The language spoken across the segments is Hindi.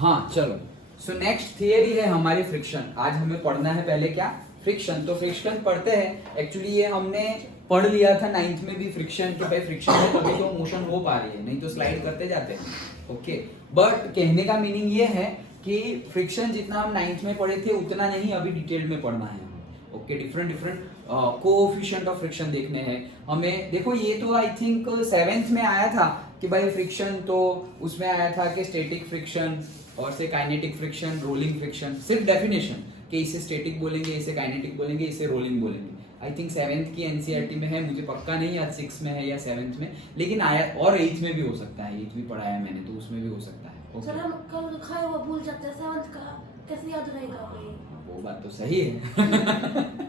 हाँ चलो, सो नेक्स्ट थियरी है हमारी फ्रिक्शन। आज हमें पढ़ना है पहले क्या, फ्रिक्शन। तो फ्रिक्शन पढ़ते हैं। एक्चुअली ये हमने पढ़ लिया था 9th में भी फ्रिक्शन, कि भाई फ्रिक्शन है तभी तो मोशन हो पा रही है, नहीं तो स्लाइड करते जाते हैं। ओके, बट कहने का मीनिंग ये है कि फ्रिक्शन जितना हम 9th में पढ़े थे उतना नहीं अभी डिटेल में पढ़ना है। Okay, different coefficient of friction देखने हैं हमें। देखो ये तो आई थिंक 7th में आया था कि भाई फ्रिक्शन, तो उसमें आया था कि स्टैटिक फ्रिक्शन और से काइनेटिक फ्रिक्शन, रोलिंग फ्रिक्शन, सिर्फ डेफिनेशन कि इसे स्टैटिक बोलेंगे, इसे काइनेटिक बोलेंगे, इसे रोलिंग बोलेंगे। आई थिंक 7th की एनसीईआरटी में है, मुझे पक्का नहीं याद 6 में है या 7th में, लेकिन आया, और 8th में भी हो सकता है, 8th भी पढ़ाया मैंने तो उसमें भी हो सकता है। Okay. सर हम कल खाए हुआ भूल जाते हैं, 7th का कैसे याद रहेगा? वो बात तो सही है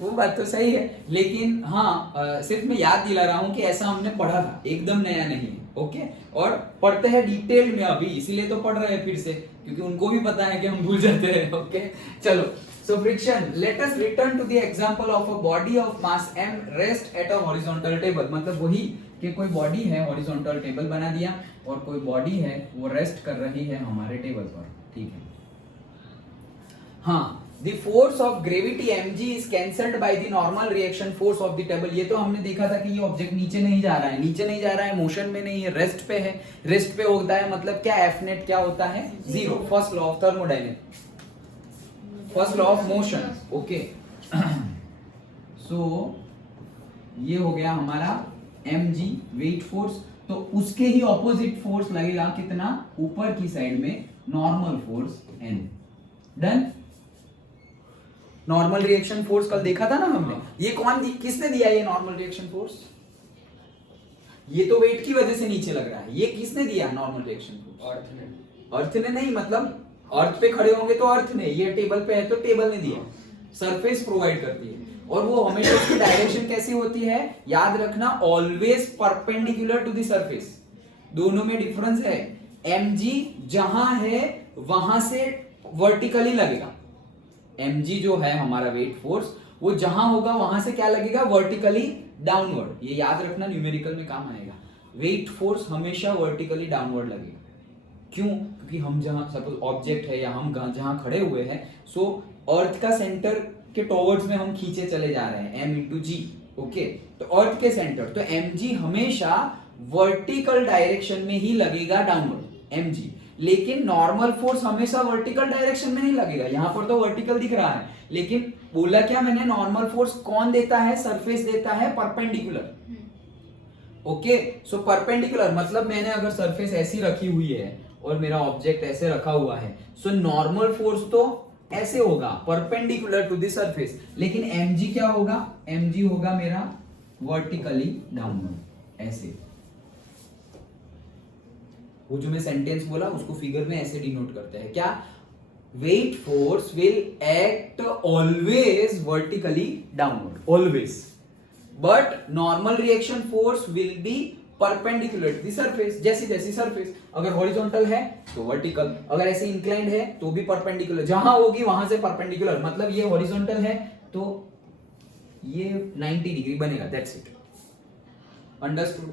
वो बात तो सही है, लेकिन हाँ सिर्फ मैं याद दिला रहा हूँ कि ऐसा हमने पढ़ा था, एकदम नया नहीं है। ओके, और पढ़ते हैं डिटेल में अभी, इसीलिए तो पढ़ रहे हैं फिर से, क्योंकि उनको भी पता है कि हम भूल जाते हैं। ओके चलो, so friction, let us return to the example of a body of mass m rest at a horizontal table. मतलब वही कि कोई बॉडी है, हॉरिजॉन्टल टेबल बना दिया, और कोई बॉडी है वो रेस्ट कर रही है हमारे टेबल पर। ठीक है, हाँ, the force of gravity mg is cancelled by the normal reaction force of the table। ये तो हमने देखा था कि ये ऑब्जेक्ट नीचे नहीं जा रहा है, नीचे नहीं जा रहा है, मोशन में नहीं है, रेस्ट पे है। रेस्ट पे होता है मतलब क्या, एफ नेट क्या होता है, zero. First law of thermodynamics, first law of motion. Okay, so ये हो गया हमारा mg वेट फोर्स। तो उसके ही ऑपोजिट फोर्स लगेगा कितना, ऊपर की साइड में, normal force n। Done. Normal reaction force कल देखा था ना हमने। ये किसने दिया ये नॉर्मल रिएक्शन फोर्स? ये तो वेट की वजह से नीचे लग रहा है, ये किसने दिया नॉर्मल रिएक्शन फोर्स? अर्थ ने। अर्थ ने नहीं, मतलब अर्थ पे खड़े होंगे तो अर्थ ने, ये टेबल पे है तो टेबल ने दिया। सरफेस प्रोवाइड करती है, और वो हमेशा उसकी डायरेक्शन कैसी होती है, याद रखना, always perpendicular to the surface. दोनों में डिफरेंस है। mg जहां है वहां से वर्टिकली लगेगा। mg जो है हमारा वेट फोर्स, वो जहां होगा वहां से क्या लगेगा, वर्टिकली डाउनवर्ड। ये याद रखना, न्यूमेरिकल में काम आएगा। वेट फोर्स हमेशा वर्टिकली डाउनवर्ड लगेगा। क्यों? क्योंकि हम जहां, सपोज ऑब्जेक्ट है या हम जहां खड़े हुए हैं, सो अर्थ का सेंटर के टॉवर्ड्स में हम खींचे चले जा रहे हैं, m इंटू जी। ओके, तो अर्थ के सेंटर, तो mg हमेशा वर्टिकल डायरेक्शन में ही लगेगा, डाउनवर्ड mg। लेकिन नॉर्मल फोर्स हमेशा वर्टिकल डायरेक्शन में नहीं लगेगा। यहां पर तो वर्टिकल दिख रहा है, लेकिन बोला क्या मैंने, नॉर्मल फोर्स कौन देता है, सरफेस देता है, परपेंडिकुलर। ओके, सो परपेंडिकुलर मतलब मैंने अगर सरफेस ऐसी रखी हुई है और मेरा ऑब्जेक्ट ऐसे रखा हुआ है, सो नॉर्मल फोर्स तो ऐसे होगा, परपेंडिकुलर टू द सरफेस। लेकिन mg क्या होगा, mg होगा मेरा वर्टिकली डाउनवर्ड, ऐसे। वो जो मैं सेंटेंस बोला उसको फिगर में ऐसे डिनोट करते हैं क्या, weight force will act always vertically downward, always, but normal reaction force will be perpendicular to the surface. जैसी जैसी सरफेस अगर हॉरिजॉन्टल है तो वर्टिकल, अगर ऐसे इंक्लाइंड है तो भी परपेंडिकुलर, जहां होगी वहां से परपेंडिकुलर। मतलब ये हॉरिजॉन्टल है तो ये 90 डिग्री बनेगा, दैट्स इट। अंडरस्टूड?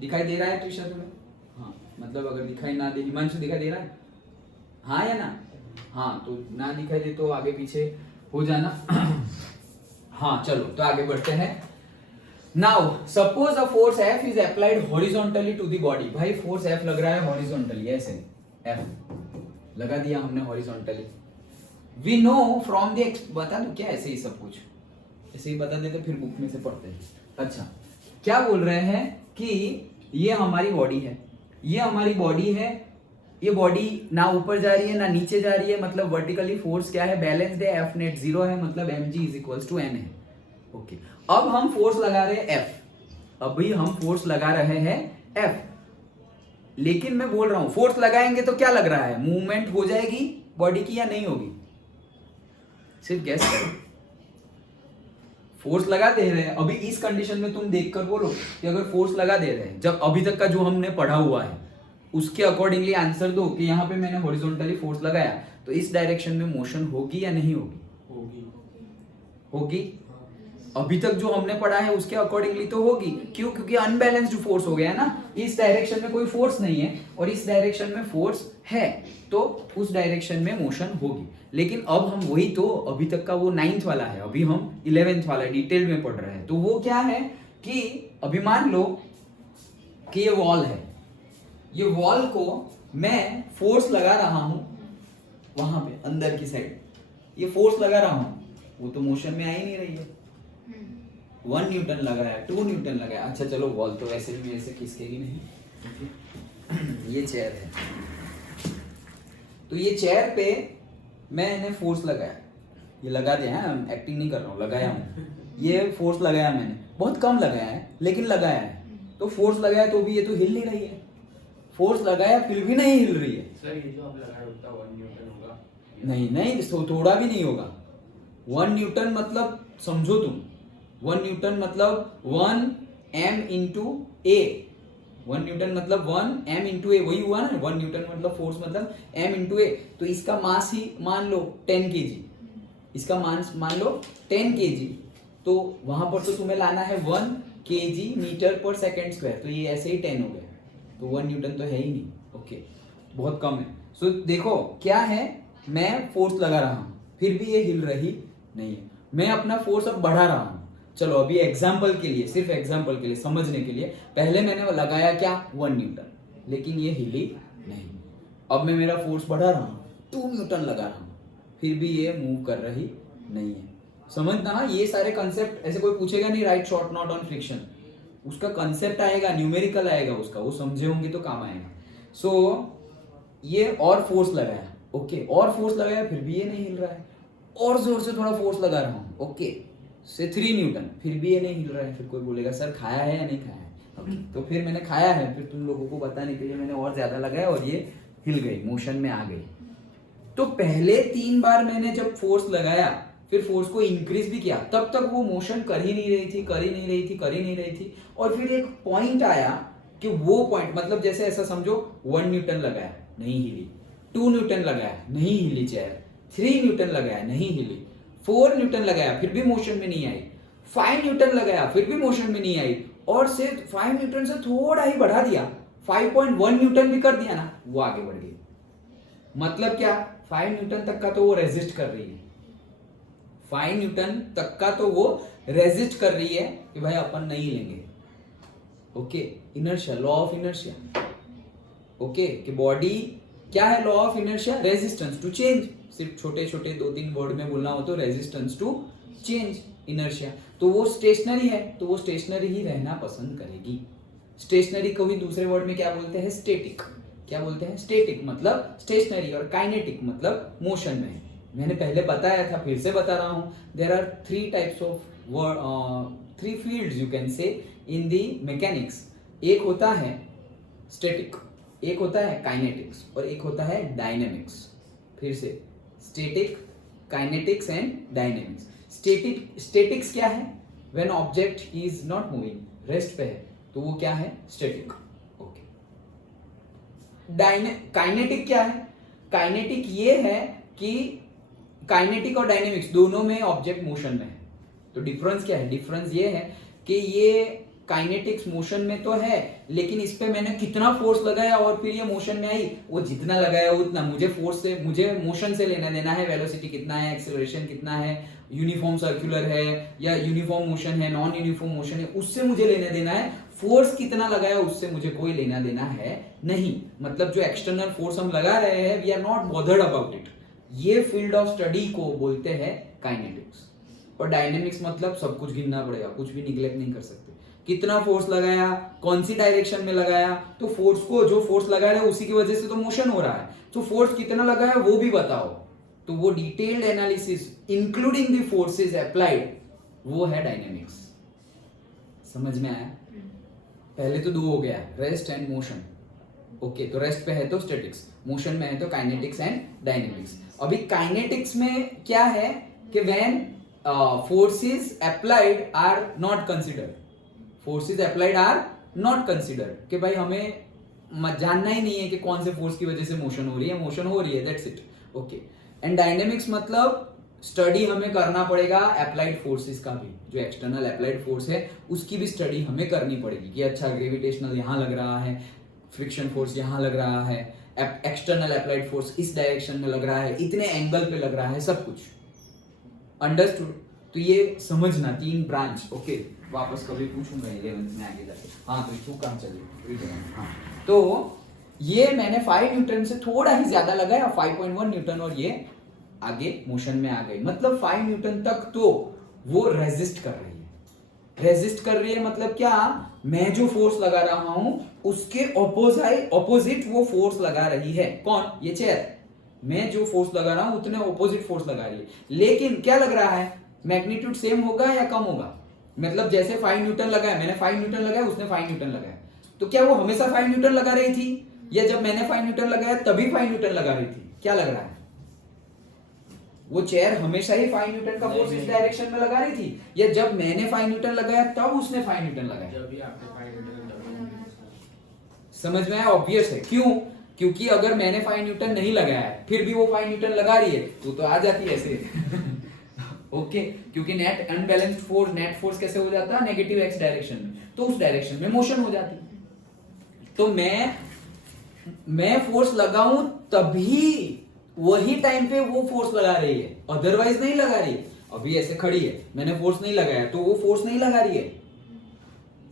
दिखाई दे रहा है टी शर्ट में? हाँ, मतलब अगर दिखाई ना दे, हिमांशु दिखाई दे रहा है, हाँ या ना? हाँ, तो ना दिखाई दे तो आगे पीछे हो जाना। हाँ चलो, तो आगे बढ़ते हैं। Now suppose a force F is applied horizontally to the body. भाई फोर्स F लग रहा है हॉरिजॉन्टली, ऐसे F लगा दिया हमने horizontally. We know from the, बता दो क्या ऐसे ही सब कुछ, ऐसे ही बता देते फिर बुक में से पढ़ते हैं। अच्छा, क्या बोल रहे हैं कि ये हमारी बॉडी है, ये हमारी बॉडी है, ये बॉडी ना ऊपर जा रही है ना नीचे जा रही है, मतलब वर्टिकली फोर्स क्या है, बैलेंस्ड है, एफ नेट 0 है, मतलब mg is equals to n है। ओके, अब हम फोर्स लगा रहे हैं F, अभी हम फोर्स लगा रहे हैं F, लेकिन मैं बोल रहा हूं फोर्स लगाएंगे तो क्या लग रहा है, मूवमेंट हो जाएगी बॉडी की या नहीं होगी? सिर्फ गैस करो। फोर्स लगा दे रहे हैं, अभी इस कंडीशन में तुम देखकर बोलो कि अगर फोर्स लगा दे रहे हैं, जब अभी तक का जो हमने पढ़ा हुआ है उसके अकॉर्डिंगली आंसर दो कि यहाँ पे मैंने हॉरिजॉन्टली फोर्स लगाया तो इस डायरेक्शन में मोशन होगी या नहीं होगी? होगी। होगी। अभी तक जो हमने पढ़ा है उसके अकॉर्डिंगली तो होगी। क्यों? क्योंकि अनबैलेंस्ड फोर्स हो गया ना, इस डायरेक्शन में कोई फोर्स नहीं है और इस डायरेक्शन में फोर्स है, तो उस डायरेक्शन में मोशन होगी। लेकिन अब हम वही तो अभी तक का वो 9th वाला है, अभी हम 11th वाला डिटेल में पढ़ रहे हैं। तो वो क्या है कि अभी मान लो कि ये वॉल है, ये वॉल को मैं फोर्स लगा रहा हूं वहां पे अंदर की साइड, ये फोर्स लगा रहा हूं, वो तो मोशन में आ ही नहीं रही है। 1 न्यूटन लगाया, 2 न्यूटन लगाया, अच्छा चलो वॉल तो ऐसे भी मेरे से खिसकेगी नहीं। ये चेयर है, तो ये चेयर पे मैंने फोर्स लगाया, ये लगा दिया है, एक्टिंग नहीं कर रहा हूँ, लगाया हूँ, ये फोर्स लगाया मैंने, बहुत कम लगाया है लेकिन लगाया है। तो फोर्स लगाया तो भी ये तो हिल नहीं रही है, फोर्स लगाया फिर भी नहीं हिल रही है। सर ये जो आप लगाए उतना 1 न्यूटन होगा? नहीं नहीं, तो थोड़ा भी नहीं होगा। 1 न्यूटन मतलब समझो तुम, 1 न्यूटन मतलब 1 m इंटू ए, 1 न्यूटन मतलब 1 m इंटू ए, वही हुआ ना। 1 न्यूटन मतलब फोर्स मतलब m इंटू ए, तो इसका मास ही मान लो 10 kg, इसका मास मान लो 10 kg, तो वहां पर तो तुम्हें लाना है 1 kg मीटर पर सेकेंड स्क्वायर, तो ये ऐसे ही 10 हो गया, तो 1 न्यूटन तो है ही नहीं। ओके, बहुत कम है। सो देखो क्या है, मैं फोर्स लगा रहा हूं फिर भी ये हिल रही नहीं है, मैं अपना फोर्स अब बढ़ा रहा हूं। चलो अभी एग्जाम्पल के लिए, सिर्फ एग्जाम्पल के लिए, समझने के लिए, पहले मैंने लगाया क्या 1 न्यूटन, लेकिन ये हिली नहीं। अब मैं मेरा फोर्स बढ़ा रहा हूं, 2 न्यूटन लगा रहा हूं, फिर भी ये मूव कर रही नहीं है। समझना, हाँ, ये सारे कंसेप्ट ऐसे कोई पूछेगा नहीं, right short not on friction, उसका कंसेप्ट आएगा, न्यूमेरिकल आएगा उसका, वो समझे होंगे तो काम आएगा। सो ये और फोर्स लगाया, ओके, और फोर्स लगाया फिर भी ये नहीं हिल रहा है, और जोर से थोड़ा फोर्स लगा रहा हूँ, ओके, से 3 न्यूटन, फिर भी ये नहीं हिल रहा है। फिर कोई बोलेगा सर खाया है या नहीं खाया है, ओके, तो फिर मैंने खाया है, फिर तुम लोगों को बताने के लिए मैंने और ज्यादा लगाया और ये हिल गई, मोशन में आ गई। तो पहले 3 बार मैंने जब फोर्स लगाया, फिर फोर्स को इंक्रीज भी किया, तब तक वो मोशन कर ही नहीं रही थी, कर ही नहीं रही थी, कर ही नहीं रही थी। और फिर एक पॉइंट आया कि वो पॉइंट मतलब जैसे ऐसा समझो, 1 न्यूटन लगाया नहीं हिली, 2 न्यूटन लगाया नहीं हिली चेयर, 3 न्यूटन लगाया नहीं हिली, 4 न्यूटन लगाया फिर भी मोशन में नहीं आई, 5 न्यूटन लगाया फिर भी मोशन में नहीं आई, और से 5 न्यूटन से थोड़ा ही बढ़ा दिया, 5.1 न्यूटन भी कर दिया ना, वो आगे बढ़ गई। मतलब क्या, 5 न्यूटन तक का तो वो रेजिस्ट कर रही है, 5 न्यूटन तक का तो वो रेजिस्ट कर रही है कि भाई अपन नहीं लेंगे। Okay, inertia, law of inertia, okay, कि बॉडी क्या है, law of inertia, resistance to change, सिर्फ छोटे छोटे 2-3 वर्ड में बोलना हो तो रेजिस्टेंस टू चेंज, इनर्शिया। तो वो स्टेशनरी है, तो वो स्टेशनरी ही रहना पसंद करेगी। स्टेशनरी को भी दूसरे वर्ड में क्या बोलते हैं, स्टेटिक। क्या बोलते हैं, स्टेटिक मतलब स्टेशनरी, और काइनेटिक मतलब मोशन में है। मैंने पहले बताया था, फिर से बता रहा हूं, there are 3 types of word, 3 fields you can say in the mechanics. एक होता है स्टैटिक, एक होता है काइनेटिक्स, और एक होता है डायनेमिक्स। फिर से static, kinetics and dynamics. Statics क्या है, when object is not moving, rest पे है, तो वो क्या है, स्टैटिक। ओके, काइनेटिक क्या है, काइनेटिक ये है कि काइनेटिक और डायनेमिक्स दोनों में ऑब्जेक्ट मोशन में है। तो डिफरेंस क्या है, डिफरेंस ये है कि ये काइनेटिक्स मोशन में तो है, लेकिन इस पे मैंने कितना फोर्स लगाया और फिर ये मोशन में आई, वो जितना लगाया उतना, मुझे फोर्स से, मुझे मोशन से लेना देना है, वेलोसिटी कितना है, एक्सेलरेशन कितना है, यूनिफॉर्म सर्कुलर है या यूनिफॉर्म मोशन है, नॉन यूनिफॉर्म मोशन है, उससे मुझे लेना देना है। फोर्स कितना लगाया उससे मुझे कोई लेना देना है नहीं। मतलब जो एक्सटर्नल फोर्स हम लगा रहे हैं, we are not bothered about it. ये फील्ड ऑफ स्टडी को बोलते हैं काइनेटिक्स। और डायनेमिक्स मतलब सब कुछ गिनना पड़ेगा, कुछ भी निगलेक्ट नहीं कर सकते। कितना फोर्स लगाया, कौन सी डायरेक्शन में लगाया, तो फोर्स को, जो फोर्स लगा रहे हैं उसी की वजह से तो मोशन हो रहा है, तो फोर्स कितना लगाया वो भी बताओ। तो वो detailed analysis including the forces applied, वो है डायनेमिक्स। समझ में आया? पहले तो 2 हो गया, रेस्ट एंड मोशन। ओके, तो रेस्ट पे है तो स्टैटिक्स, मोशन में है तो काइनेटिक्स एंड डायनेमिक्स। अभी काइनेटिक्स में क्या है कि when forces applied are not considered, forces applied are not considered, कि भाई हमें जानना ही नहीं है कि कौन से फोर्स की वजह से मोशन हो रही है, मोशन हो रही है, that's it. Okay, and dynamics मतलब स्टडी हमें करना पड़ेगा अप्लाइड फोर्सेस का भी, जो एक्सटर्नल अप्लाइड फोर्स है उसकी भी स्टडी हमें करनी पड़ेगी कि अच्छा ग्रेविटेशनल यहाँ लग रहा है, फ्रिक्शन फोर्स यहाँ लग रहा है, एक्सटर्नल अप्लाइड फोर्स इस डायरेक्शन में लग रहा है, इतने एंगल पे लग रहा है, सब कुछ अंडरस्टूड। तो ये समझना 3 ब्रांच। ओके, वापस कभी पूछूंगा 11th में आगे जाके। हाँ तो तू काम चलिए। हाँ तो ये मैंने 5 न्यूटन से थोड़ा ही ज्यादा लगाया, 5.1 न्यूटन, और ये आगे मोशन में आ गई। मतलब 5 न्यूटन तक तो वो रेजिस्ट कर रही है। रेजिस्ट कर रही है मतलब क्या, मैं जो फोर्स लगा रहा हूं उसके ऑपोजिट वो फोर्स लगा रही है। कौन? ये चेयर। मैं जो फोर्स लगा रहा हूं उतने ऑपोजिट फोर्स लगा रही है। लेकिन क्या लग रहा है, मैग्नीट्यूड सेम होगा या कम होगा? मतलब जैसे 5 न्यूटन लगाया, मैंने 5 न्यूटन लगाया, उसने 5 न्यूटन लगाया, तो क्या वो हमेशा 5 न्यूटन लगा रही थी, या जब मैंने 5 न्यूटन लगाया तभी 5 न्यूटन लगा रही थी? क्या लग रहा है? वो चेयर हमेशा ही 5 न्यूटन का फोर्स इस डायरेक्शन में लगा रही थी, या जब मैंने 5 न्यूटन लगाया तब उसने 5 न्यूटन लगाया? जब भी आपने 5 न्यूटन लगाया। समझ में आया? ऑब्वियस है। क्यों? क्योंकि अगर मैंने 5 न्यूटन नहीं लगाया है फिर भी वो 5 न्यूटन लगा रही है तो आ जाती है ऐसे। ओके, क्योंकि net unbalanced force, net force कैसे हो जाता है? नेगेटिव एक्स डायरेक्शन में, तो उस डायरेक्शन में मोशन हो जाती है। तो मैं फोर्स लगाऊं तभी वही टाइम पे वो फोर्स लगा रही है, अदरवाइज नहीं लगा रही है। अभी ऐसे खड़ी है, मैंने फोर्स नहीं लगाया तो वो फोर्स नहीं लगा रही है।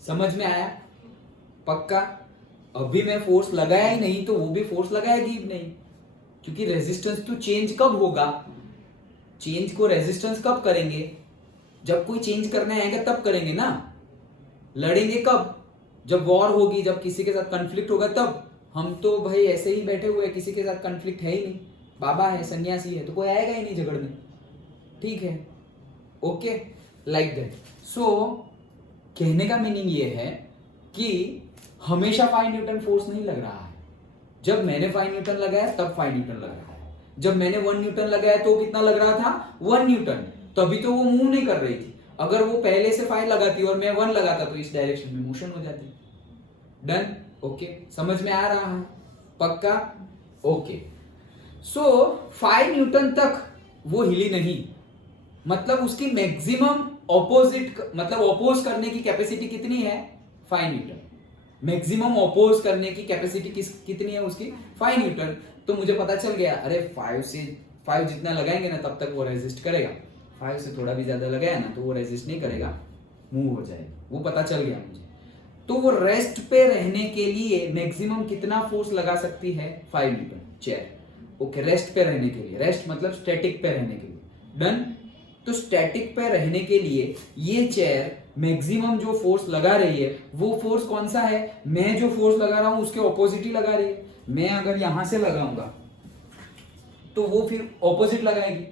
समझ में आया? पक्का? अभी मैं फोर्स लगाया ही नहीं तो वो भी फोर्स लगाएगी ही नहीं, क्योंकि रेजिस्टेंस तो चेंज कब होगा? चेंज को रेजिस्टेंस कब करेंगे? जब कोई चेंज करने आएगा तब करेंगे ना। लड़ेंगे कब? जब वॉर होगी, जब किसी के साथ कॉन्फ्लिक्ट होगा तब। हम तो भाई ऐसे ही बैठे हुए, किसी के साथ कॉन्फ्लिक्ट है ही नहीं, बाबा है, सन्यासी है, तो कोई आएगा ही नहीं झगड़ने। ठीक है? Okay, like that. सो कहने का मीनिंग ये है कि हमेशा 5 न्यूटन फोर्स नहीं लग रहा है। जब मैंने 5 न्यूटन लगाया तब 5 न्यूटन लग रहा है। जब मैंने 1 न्यूटन लगाया तो कितना लग रहा था? 1 न्यूटन। तभी तो वो मूव नहीं कर रही थी। अगर वो पहले से 5 लगाती और मैं 1 लगाता तो इस डायरेक्शन में मोशन हो जाती। डन? ओके, समझ में आ रहा है? पक्का? ओके। सो 5 न्यूटन तक वो हिली नहीं, मतलब उसकी मैक्सिमम ऑपोजिट, मतलब ऑपोज करने की कैपेसिटी कितनी है? 5 न्यूटन। मैक्सिमम ऑपोज करने की कैपेसिटी कितनी है उसकी? 5 न्यूटन। तो मुझे पता चल गया, अरे 5 जितना लगाएंगे ना तब तक वो रेजिस्ट करेगा, 5 से थोड़ा भी ज्यादा लगाया ना तो वो रेजिस्ट नहीं करेगा, मूव हो जाएगा। वो पता चल गया मुझे। तो वो रेस्ट पे रहने के लिए मैक्सिमम कितना फोर्स लगा सकती है? 5 न्यूटन चेयर। ओके, रेस्ट पे रहने के लिए, रेस्ट मतलब स्टैटिक पे रहने के लिए। डन? तो स्टैटिक पे रहने के लिए ये चेयर मैक्सिमम जो फोर्स लगा रही है वो फोर्स कौन सा है? मैं जो फोर्स लगा रहा हूं उसके ऑपोजिट ही लगा रही है। मैं अगर यहां से लगाऊंगा तो वो फिर ऑपोजिट लगाएगी।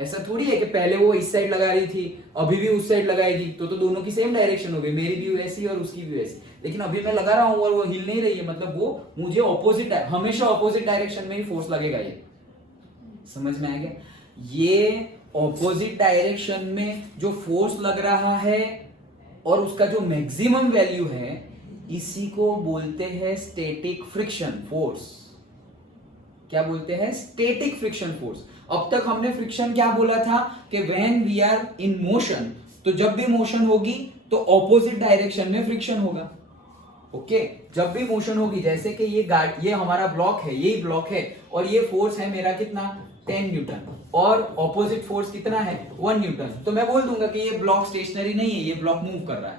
ऐसा थोड़ी है कि पहले वो इस साइड लगा रही थी अभी भी उस साइड लगाएगी, तो दोनों की सेम डायरेक्शन हो गई, मेरी भी वैसी और उसकी भी वैसी। लेकिन अभी मैं लगा रहा हूं और वो हिल नहीं रही है, मतलब वो मुझे ऑपोजिट, हमेशा ऑपोजिट डायरेक्शन में ही फोर्स लगेगा। ये समझ में आ गया? ये ऑपोजिट डायरेक्शन में जो फोर्स लग रहा है और उसका जो मैक्सिमम वैल्यू है, इसी को बोलते हैं स्टैटिक फ्रिक्शन फोर्स। क्या बोलते हैं? Static friction force. अब तक हमने फ्रिक्शन क्या बोला था कि when we are in motion, तो जब भी मोशन होगी तो ऑपोजिट डायरेक्शन में फ्रिक्शन होगा। ओके, जब भी मोशन होगी, जैसे कि ये हमारा ब्लॉक है, यही ब्लॉक है और ये फोर्स है मेरा कितना? 10 न्यूटन, और ऑपोजिट फोर्स कितना है? 1 न्यूटन। तो मैं बोल दूंगा कि ये ब्लॉक स्टेशनरी नहीं है, ये ब्लॉक मूव कर रहा है।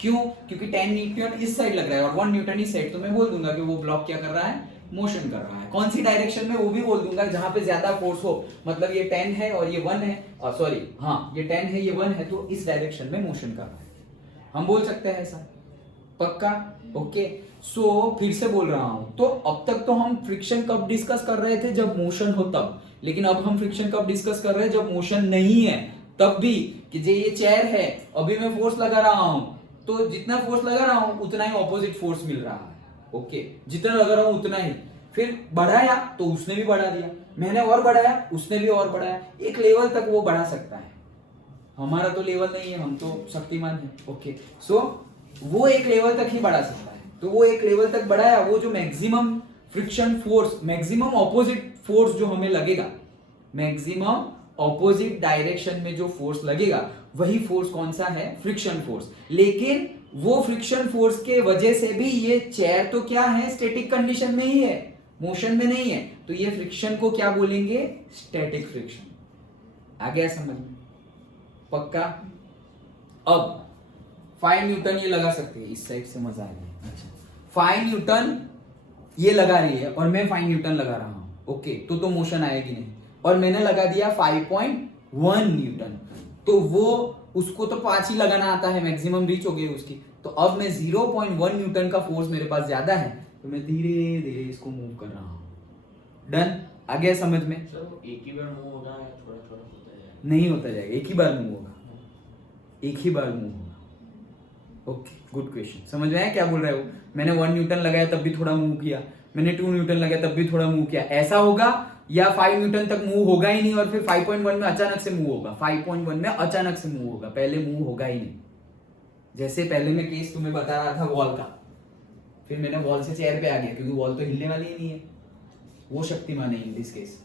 क्यों? क्योंकि 10 न्यूटन इस साइड लग रहा है और 1 न्यूटन इस साइड, तो मैं बोल दूंगा कि वो ब्लॉक क्या कर रहा है? मोशन कर रहा है। कौन सी डायरेक्शन में? वो भी बोल दूंगा, जहां पे ज्यादा फोर्स हो। मतलब ये 10 है और ये 1 है, सॉरी हाँ, ये 10 है ये 1 है, तो इस डायरेक्शन में मोशन कर रहा है। हम बोल सकते हैं ऐसा। पक्का? ओके। सो फिर से बोल रहा हूं, तो अब तक तो हम फ्रिक्शन कब डिस्कस कर रहे थे? जब मोशन हो तब। लेकिन अब हम फ्रिक्शन कब डिस्कस कर रहे हैं? जब मोशन नहीं है तब भी, कि जो ये चेयर है अभी मैं फोर्स लगा रहा हूं, तो जितना फोर्स लगा रहा हूं उतना ही ऑपोजिट फोर्स मिल रहा है। ओके, जितना लगा रहा हूं उतना ही। फिर बढ़ाया तो उसने भी बढ़ा दिया, मैंने और बढ़ाया उसने भी और बढ़ाया। एक लेवल तक वो बढ़ा सकता है, हमारा तो लेवल नहीं है, हम तो शक्तिमान है। ओके, सो वो एक लेवल तक ही बढ़ा सकता है। तो वो एक लेवल तक बढ़ाया, वो जो maximum friction force, maximum opposite force जो हमें लगेगा, मैक्सिमम ऑपोजिट डायरेक्शन में जो फोर्स लगेगा वही फोर्स कौन सा है, फ्रिक्शन फोर्स। लेकिन वो फ्रिक्शन फोर्स के वजह से भी ये चेयर तो क्या है, स्टैटिक कंडीशन में ही है, मोशन में नहीं है, तो ये फ्रिक्शन को क्या बोलेंगे, स्टैटिक फ्रिक्शन। आ गया समझ में, पक्का। अब 5 न्यूटन ये लगा सकते हैं, इस साइड से मजा आ गया। अच्छा 5 न्यूटन ये लगा रही है और मैं 5 न्यूटन लगा रहा हूं, ओके, तो मोशन आएगी नहीं। और मैंने लगा दिया 5.1 न्यूटन, तो वो उसको तो 5 ही लगाना आता है, मैक्सिमम रीच हो गई उसकी। तो अब मैं 0.1 न्यूटन का फोर्स मेरे पास ज्यादा है, तो मैं धीरे धीरे इसको मूव कर रहा हूं। डन, आ गया समझ में। सर एक ही बार मूव होगा या थोड़ा थोड़ा होता है? नहीं होता जाएगा, एक ही बार मूव होगा, एक ही बार मूव होगा। Okay, good question. समझ में आया क्या बोल रहे हो। मैंने 1 न्यूटन लगाया तब भी थोड़ा मूव किया, मैंने 2 न्यूटन लगाया तब भी थोड़ा मूव किया, ऐसा होगा। या 5 न्यूटन तक मूव होगा ही नहीं और फिर 5.1 में अचानक से मूव होगा, 5.1 में अचानक से मूव होगा, पहले मूव होगा ही नहीं। जैसे पहले मैं केस तुम्हें बता रहा था वॉल का, फिर मैंने वॉल से चेयर पे आ गया, क्योंकि वॉल तो हिलने वाली ही नहीं है, वो शक्तिमान है in this case.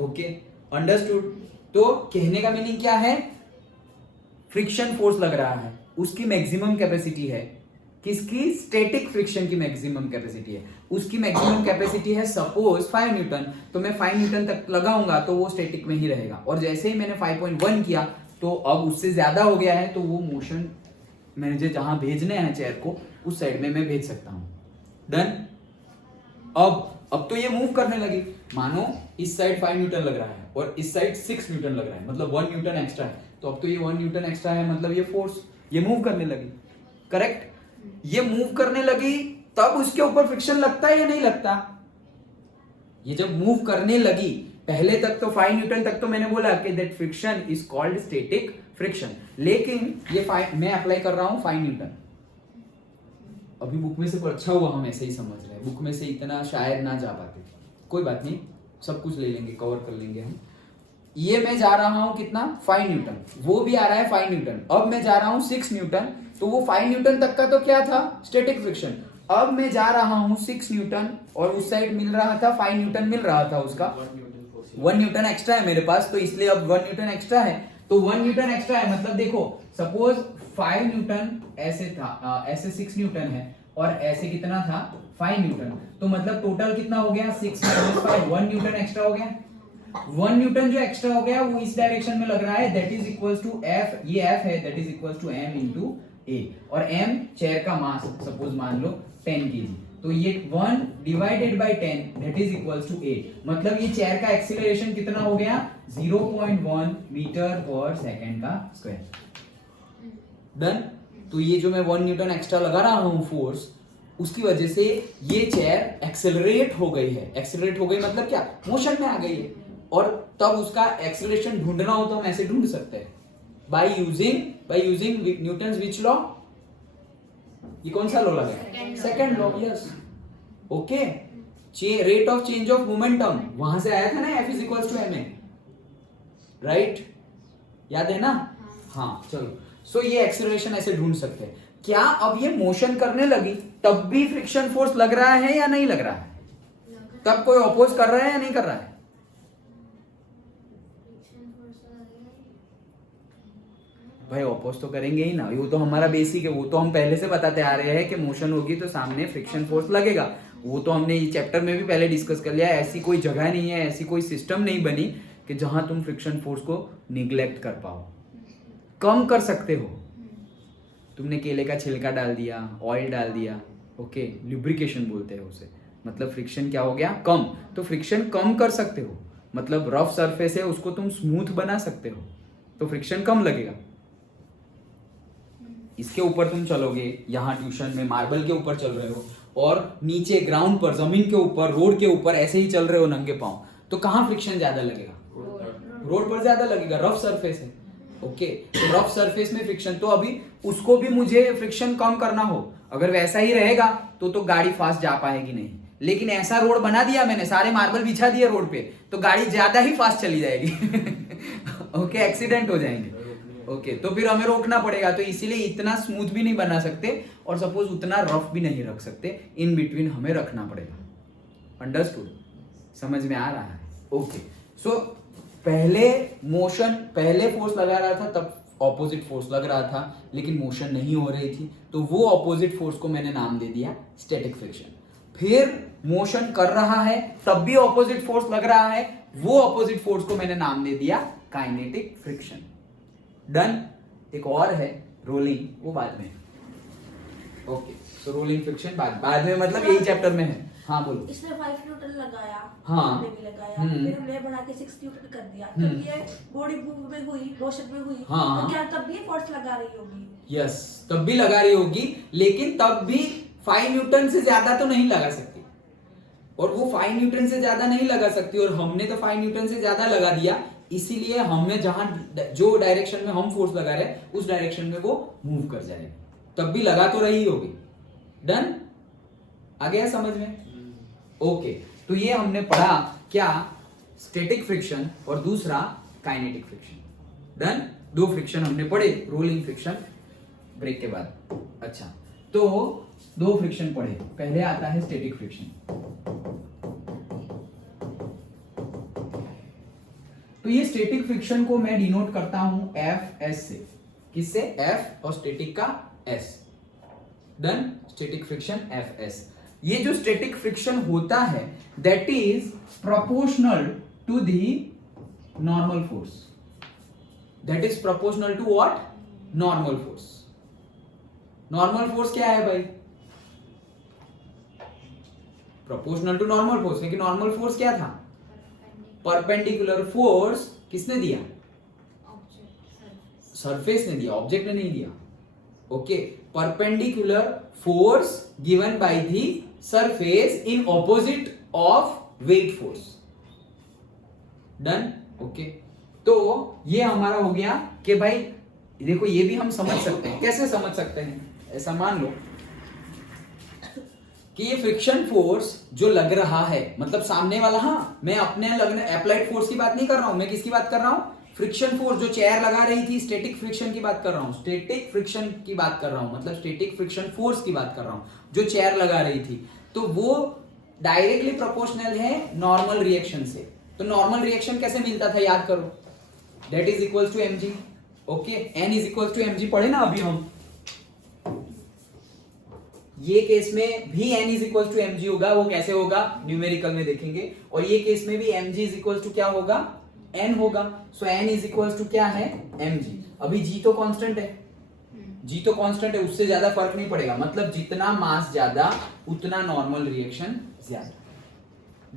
Okay, understood. तो कहने का मीनिंग क्या है, फ्रिक्शन फोर्स लग रहा है, उसकी मैक्सिमम कैपेसिटी है, किसकी, स्टैटिक फ्रिक्शन की मैक्सिमम कैपेसिटी है, उसकी मैक्सिमम कैपेसिटी है सपोज 5 न्यूटन, तो मैं 5 न्यूटन तक लगाऊंगा तो वो स्टैटिक में ही रहेगा। और जैसे ही मैंने 5.1 किया तो अब उससे ज्यादा हो गया है, तो वो मोशन मुझे जहां भेजने हैं चेयर को, उस साइड में मैं भेज सकता हूं। डन। अब तो ये मूव करने लगी, मानो इस साइड 5 न्यूटन लग रहा है और इस साइड 6 न्यूटन लग रहा है, मतलब 1 न्यूटन एक्स्ट्रा है, तो अब तो ये 1 न्यूटन एक्स्ट्रा है, मतलब ये फोर्स ये मूव करने लगी, करेक्ट। ये मूव करने लगी तब उसके ऊपर फ्रिक्शन लगता है या नहीं लगता। ये जब मूव करने लगी, पहले तक तो 5 न्यूटन तक तो मैंने बोला कि that friction is called static friction, लेकिन ये मैं अप्लाई कर रहा हूं 5 न्यूटन। अभी बुक में से अच्छा हुआ हम ऐसे ही समझ रहे हैं, बुक में से इतना शायद ना जा पाते, कोई बात नहीं, सब कुछ ले लेंगे, कवर कर लेंगे हम। ये मैं जा रहा हूं कितना, 5 न्यूटन, वो भी आ रहा है 5 न्यूटन, अब मैं जा रहा हूं 6 न्यूटन, तो वो 5 न्यूटन तक का तो क्या था, स्टैटिक फ्रिक्शन। अब मैं जा रहा हूं 6 न्यूटन और उस साइड मिल रहा था 5 न्यूटन मिल रहा था उसका, 1 न्यूटन एक्स्ट्रा है मेरे पास, तो इसलिए अब 1 न्यूटन एक्स्ट्रा है, तो 1 न्यूटन एक्स्ट्रा है, मतलब देखो सपोज 5 न्यूटन ऐसे था, ऐसे 6 न्यूटन है और ऐसे कितना था 5 न्यूटन, तो मतलब टोटल कितना हो गया 6 - 5, 1 न्यूटन एक्स्ट्रा हो गया। 1 न्यूटन जो एक्स्ट्रा हो गया वो इस डायरेक्शन में लग रहा है, that is equals to F, ये F है, that is equals to M into A, और M चेयर का मास सपोज मान लो 10 kg, तो ये 1 divided by 10 that is equals to 8, मतलब ये चेयर का एक्सीलरेशन कितना हो गया 0.1 मीटर पर सेकंड का स्क्वायर। डन। तो ये जो मैं 1 न्यूटन एक्स्ट्रा लगा रहा हूं फोर्स, उसकी वजह से ये चेयर एक्सेलरेट हो गई है। एक्सेलरेट हो गई मतलब क्या, मोशन में आ गई है, और तब उसका एक्सेलरेशन ढूंढना हो तो हम ऐसे ढूंढ सकते हैं, by using Newton's which law, ये कौन सा लॉ लगा, second law, yes. Okay, rate of change of momentum वहां से आया था ना, F is equals to ma, right, याद है ना। हाँ चलो, सो ये एक्सेलरेशन ऐसे ढूंढ सकते हैं। क्या अब ये मोशन करने लगी तब भी फ्रिक्शन फोर्स लग रहा है या नहीं लग रहा है, तब कोई अपोज कर रहा है या नहीं कर रहा है, भाई अपोज तो करेंगे ही ना, वो तो हमारा बेसिक है, वो तो हम पहले से बताते आ रहे हैं कि मोशन होगी तो सामने फ्रिक्शन फोर्स लगेगा, वो तो हमने ये चैप्टर में भी पहले डिस्कस कर लिया। ऐसी कोई जगह नहीं है, ऐसी कोई सिस्टम नहीं बनी कि जहां तुम फ्रिक्शन फोर्स को निग्लेक्ट कर पाओ, कम कर सकते हो। तुमने केले का छिलका डाल दिया, ऑयल डाल दिया, ओके, लुब्रिकेशन बोलते हैं उसे, मतलब फ्रिक्शन क्या हो गया, कम, तो फ्रिक्शन कम कर सकते हो, मतलब रफ सरफेस है उसको तुम स्मूथ बना सकते हो, तो फ्रिक्शन कम लगेगा। इसके ऊपर तुम चलोगे, यहाँ ट्यूशन में मार्बल के ऊपर चल रहे हो और नीचे ग्राउंड पर, जमीन के ऊपर, रोड के ऊपर ऐसे ही चल रहे हो नंगे पांव, तो कहाँ फ्रिक्शन ज्यादा लगेगा, रोड पर ज्यादा लगेगा, रफ सरफेस है, ओके, तो रफ सरफेस में फ्रिक्शन, तो अभी उसको भी मुझे फ्रिक्शन कम करना हो, अगर वैसा ही रहेगा तो गाड़ी फास्ट जा पाएगी नहीं, लेकिन ऐसा रोड बना दिया मैंने, सारे मार्बल बिछा दिए रोड पे, तो गाड़ी ज्यादा ही फास्ट चली जाएगी। ओके, एक्सीडेंट हो जाएंगे, ओके, तो फिर हमें रोकना पड़ेगा, तो इसीलिए इतना स्मूथ भी नहीं बना सकते और सपोज उतना रफ भी नहीं रख सकते, इन बिटवीन हमें रखना पड़ेगा। अंडरस्टूड, समझ में आ रहा है, ओके। सो पहले फोर्स लगा रहा था तब ऑपोजिट फोर्स लग रहा था, लेकिन मोशन नहीं हो रही थी, तो वो ऑपोजिट फोर्स को मैंने नाम दे दिया स्टैटिक फ्रिक्शन। फिर मोशन कर रहा है तब भी ऑपोजिट फोर्स लग रहा है, वो ऑपोजिट फोर्स को मैंने नाम दे दिया काइनेटिक फ्रिक्शन। डन। एक और है रोलिंग, वो बाद में। ओके, सो रोलिंग फ्रिक्शन बाद में मतलब यही चैप्टर में है। हाँ बोलो। इसने 5 न्यूटन लगाया, हाँ। हमने भी लगाया, फिर हमने बढ़ा के 6 न्यूटन कर दिया। जब ये बॉडी मूव में हुई, मोशन में हुई, हाँ। तो क्या तब भी फोर्स लगा रही होगी? यस, तब भी लगा रही होगी, लेकिन तब भी 5 न्यूटन से ज्यादा तो नहीं लगा सकती, और वो 5 न्यूटन से ज्यादा नहीं लगा सकती, और हमने तो 5 न्यूटन से ज्यादा लगा दिया, इसीलिए हमें जहां जो डायरेक्शन में हम फोर्स लगा रहे हैं उस डायरेक्शन में वो मूव कर जाएगी, तब भी लगा तो रही होगी। डन। आ गया समझ में? ओके, तो ये हमने पढ़ा क्या, स्टैटिक फ्रिक्शन और दूसरा काइनेटिक फ्रिक्शन। डन। 2 फ्रिक्शन हमने पढ़े, रोलिंग फ्रिक्शन ब्रेक के बाद। अच्छा, तो 2 फ्रिक्शन पढ़े, पहले आता है स्टैटिक फ्रिक्शन। तो ये स्टैटिक फ्रिक्शन को मैं डिनोट करता हूं एफ एस से। किससे? एफ और स्टैटिक का S. Done. Static friction F S. ये जो स्टैटिक फ्रिक्शन होता है that is proportional to the normal force. That is proportional to what? Normal force. Normal force क्या है भाई? प्रोपोर्शनल टू नॉर्मल फोर्स, लेकिन नॉर्मल फोर्स क्या था? परपेंडिकुलर फोर्स किसने दिया? सरफेस ने दिया, ऑब्जेक्ट ने नहीं दिया। Okay, perpendicular force given by the surface in opposite of weight force. Done. Okay, तो ये हमारा हो गया कि भाई देखो, ये भी हम समझ सकते हैं। कैसे समझ सकते हैं? ऐसा मान लो कि ये फ्रिक्शन फोर्स जो लग रहा है, मतलब सामने वाला, हाँ मैं अपने लगने अप्लाइड फोर्स की बात नहीं कर रहा हूं, मैं किसकी बात कर रहा हूं? फ्रिक्शन फोर्स जो चेयर लगा रही थी, स्टैटिक फ्रिक्शन की बात कर रहा हूं, स्टैटिक फ्रिक्शन की बात कर रहा हूं, मतलब स्टैटिक फ्रिक्शन फोर्स की बात कर रहा हूं जो चेयर लगा रही थी। तो वो डायरेक्टली प्रोपोर्शनल है नॉर्मल रिएक्शन से। तो नॉर्मल रिएक्शन कैसे मिलता था, याद करो, that is equals to mg। Okay, n is equals to mg पढ़े ना अभी हम। ये केस में भी n is equals to mg होगा। वो कैसे होगा न्यूमेरिकल में देखेंगे। और ये केस में भी mg इज इक्वल्स टू क्या होगा? n होगा। सो n इज इक्वल्स टू क्या है? mg। अभी g तो कांस्टेंट है, g तो कांस्टेंट है, उससे ज्यादा फर्क नहीं पड़ेगा। मतलब जितना मास ज्यादा उतना नॉर्मल रिएक्शन ज्यादा।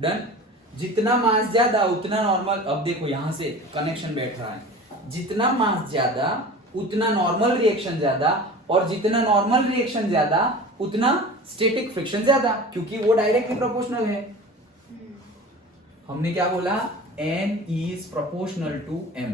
डन। जितना मास ज्यादा उतना नॉर्मल। अब देखो यहां से कनेक्शन बैठ रहा है, जितना मास ज्यादा उतना नॉर्मल रिएक्शन ज्यादा, और जितना नॉर्मल रिएक्शन ज्यादा उतना स्टैटिक फ्रिक्शन ज्यादा, क्योंकि वो डायरेक्टली प्रोपोर्शनल है। हमने क्या बोला? n is proportional to m।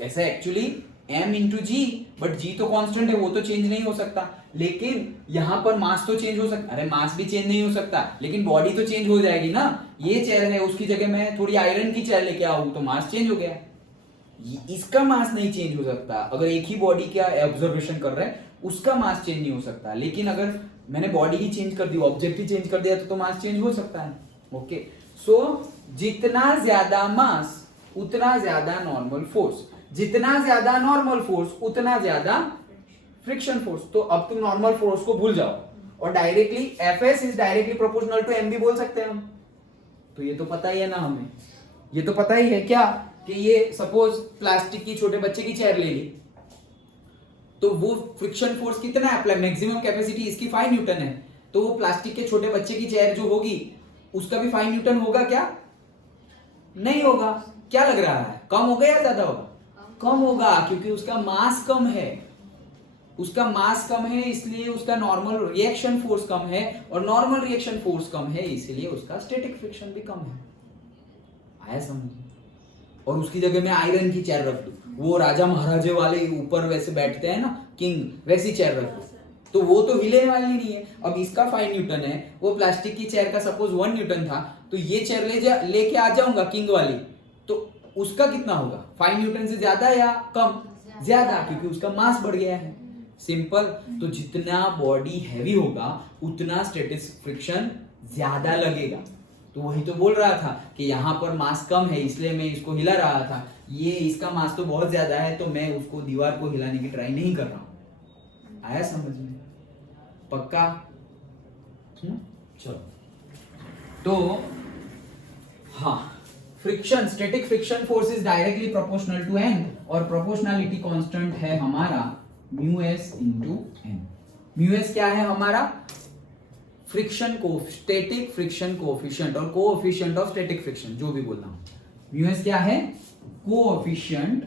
ऐसा actually m into G, but g तो कांस्टेंट है, वो तो चेंज नहीं हो सकता। लेकिन यहां पर मास तो चेंज हो सकता, अरे मास भी चेंज नहीं हो सकता, लेकिन बॉडी तो चेंज हो जाएगी ना। ये चेयर है, उसकी जगह मैं थोड़ी आयरन की चेयर लेके आऊं तो मास चेंज हो गया। इसका मास नहीं चेंज हो सकता। अगर एक ही बॉडी का ऑब्जर्वेशन कर रहे हैं उसका मास चेंज नहीं हो सकता, लेकिन अगर मैंने बॉडी ही चेंज कर दी, ऑब्जेक्ट ही चेंज कर दिया तो मास चेंज हो सकता है। ओके, सो जितना ज्यादा मास उतना ज्यादा नॉर्मल फोर्स, जितना ज्यादा नॉर्मल फोर्स उतना ज्यादा फ्रिक्शन फोर्स। तो अब तुम नॉर्मल फोर्स को भूल जाओ और directly Fs is directly proportional to m भी बोल सकते हैं हम। तो ये तो पता ही है ना हमें, ये तो पता ही है क्या कि ये सपोज प्लास्टिक की छोटे बच्चे की चेयर ले ली, तो वो फ्रिक्शन फोर्स कितना है अप्लाई, मैक्सिमम कैपेसिटी इसकी 5 न्यूटन है, तो वो प्लास्टिक के छोटे बच्चे की चेयर जो होगी उसका भी 5 न्यूटन होगा क्या? नहीं होगा। क्या लग रहा है, कम होगा या ज्यादा होगा? कम होगा, क्योंकि उसका मास कम है। उसका मास कम है इसलिए उसका नॉर्मल रिएक्शन फोर्स कम है, और नॉर्मल रिएक्शन फोर्स कम है इसलिए उसका स्टैटिक फ्रिक्शन भी कम है। आया समझ? और उसकी जगह मैं आयरन की चेयर रख दूं, वो राजा महाराजे वाले ऊपर वैसे बैठते हैं ना, किंग, वैसी चेयर रख दूं, तो वो तो हिलने वाली नहीं है। अब इसका 5 न्यूटन है, वो प्लास्टिक की चेयर का सपोज 1 न्यूटन था, तो ये चेयर लेके आ जाऊंगा किंग वाली, तो उसका कितना होगा? 5 न्यूटन से ज्यादा या कम? ज्यादा, क्योंकि उसका मास बढ़ गया है। सिंपल। तो जितना बॉडी हैवी होगा उतना स्टैटिक फ्रिक्शन ज्यादा लगेगा। तो वही तो बोल रहा था कि यहाँ पर मास कम है इसलिए मैं इसको हिला रहा था, ये इसका मास तो बहुत ज्यादा है तो मैं उसको दीवार को हिलाने की ट्राई नहीं कर रहा हूँ। आया समझ में? पक्का? चलो तो हाँ, friction, static friction force is directly proportional to N और प्रोपोर्शनलिटी कांस्टेंट है हमारा mu S into N. Mu S क्या है हमारा? फ्रिक्शन को, स्टैटिक फ्रिक्शन कोएफिशिएंट और कोएफिशिएंट ऑफ स्टैटिक फ्रिक्शन, जो भी बोलना हो। म्यू एस क्या है? Coefficient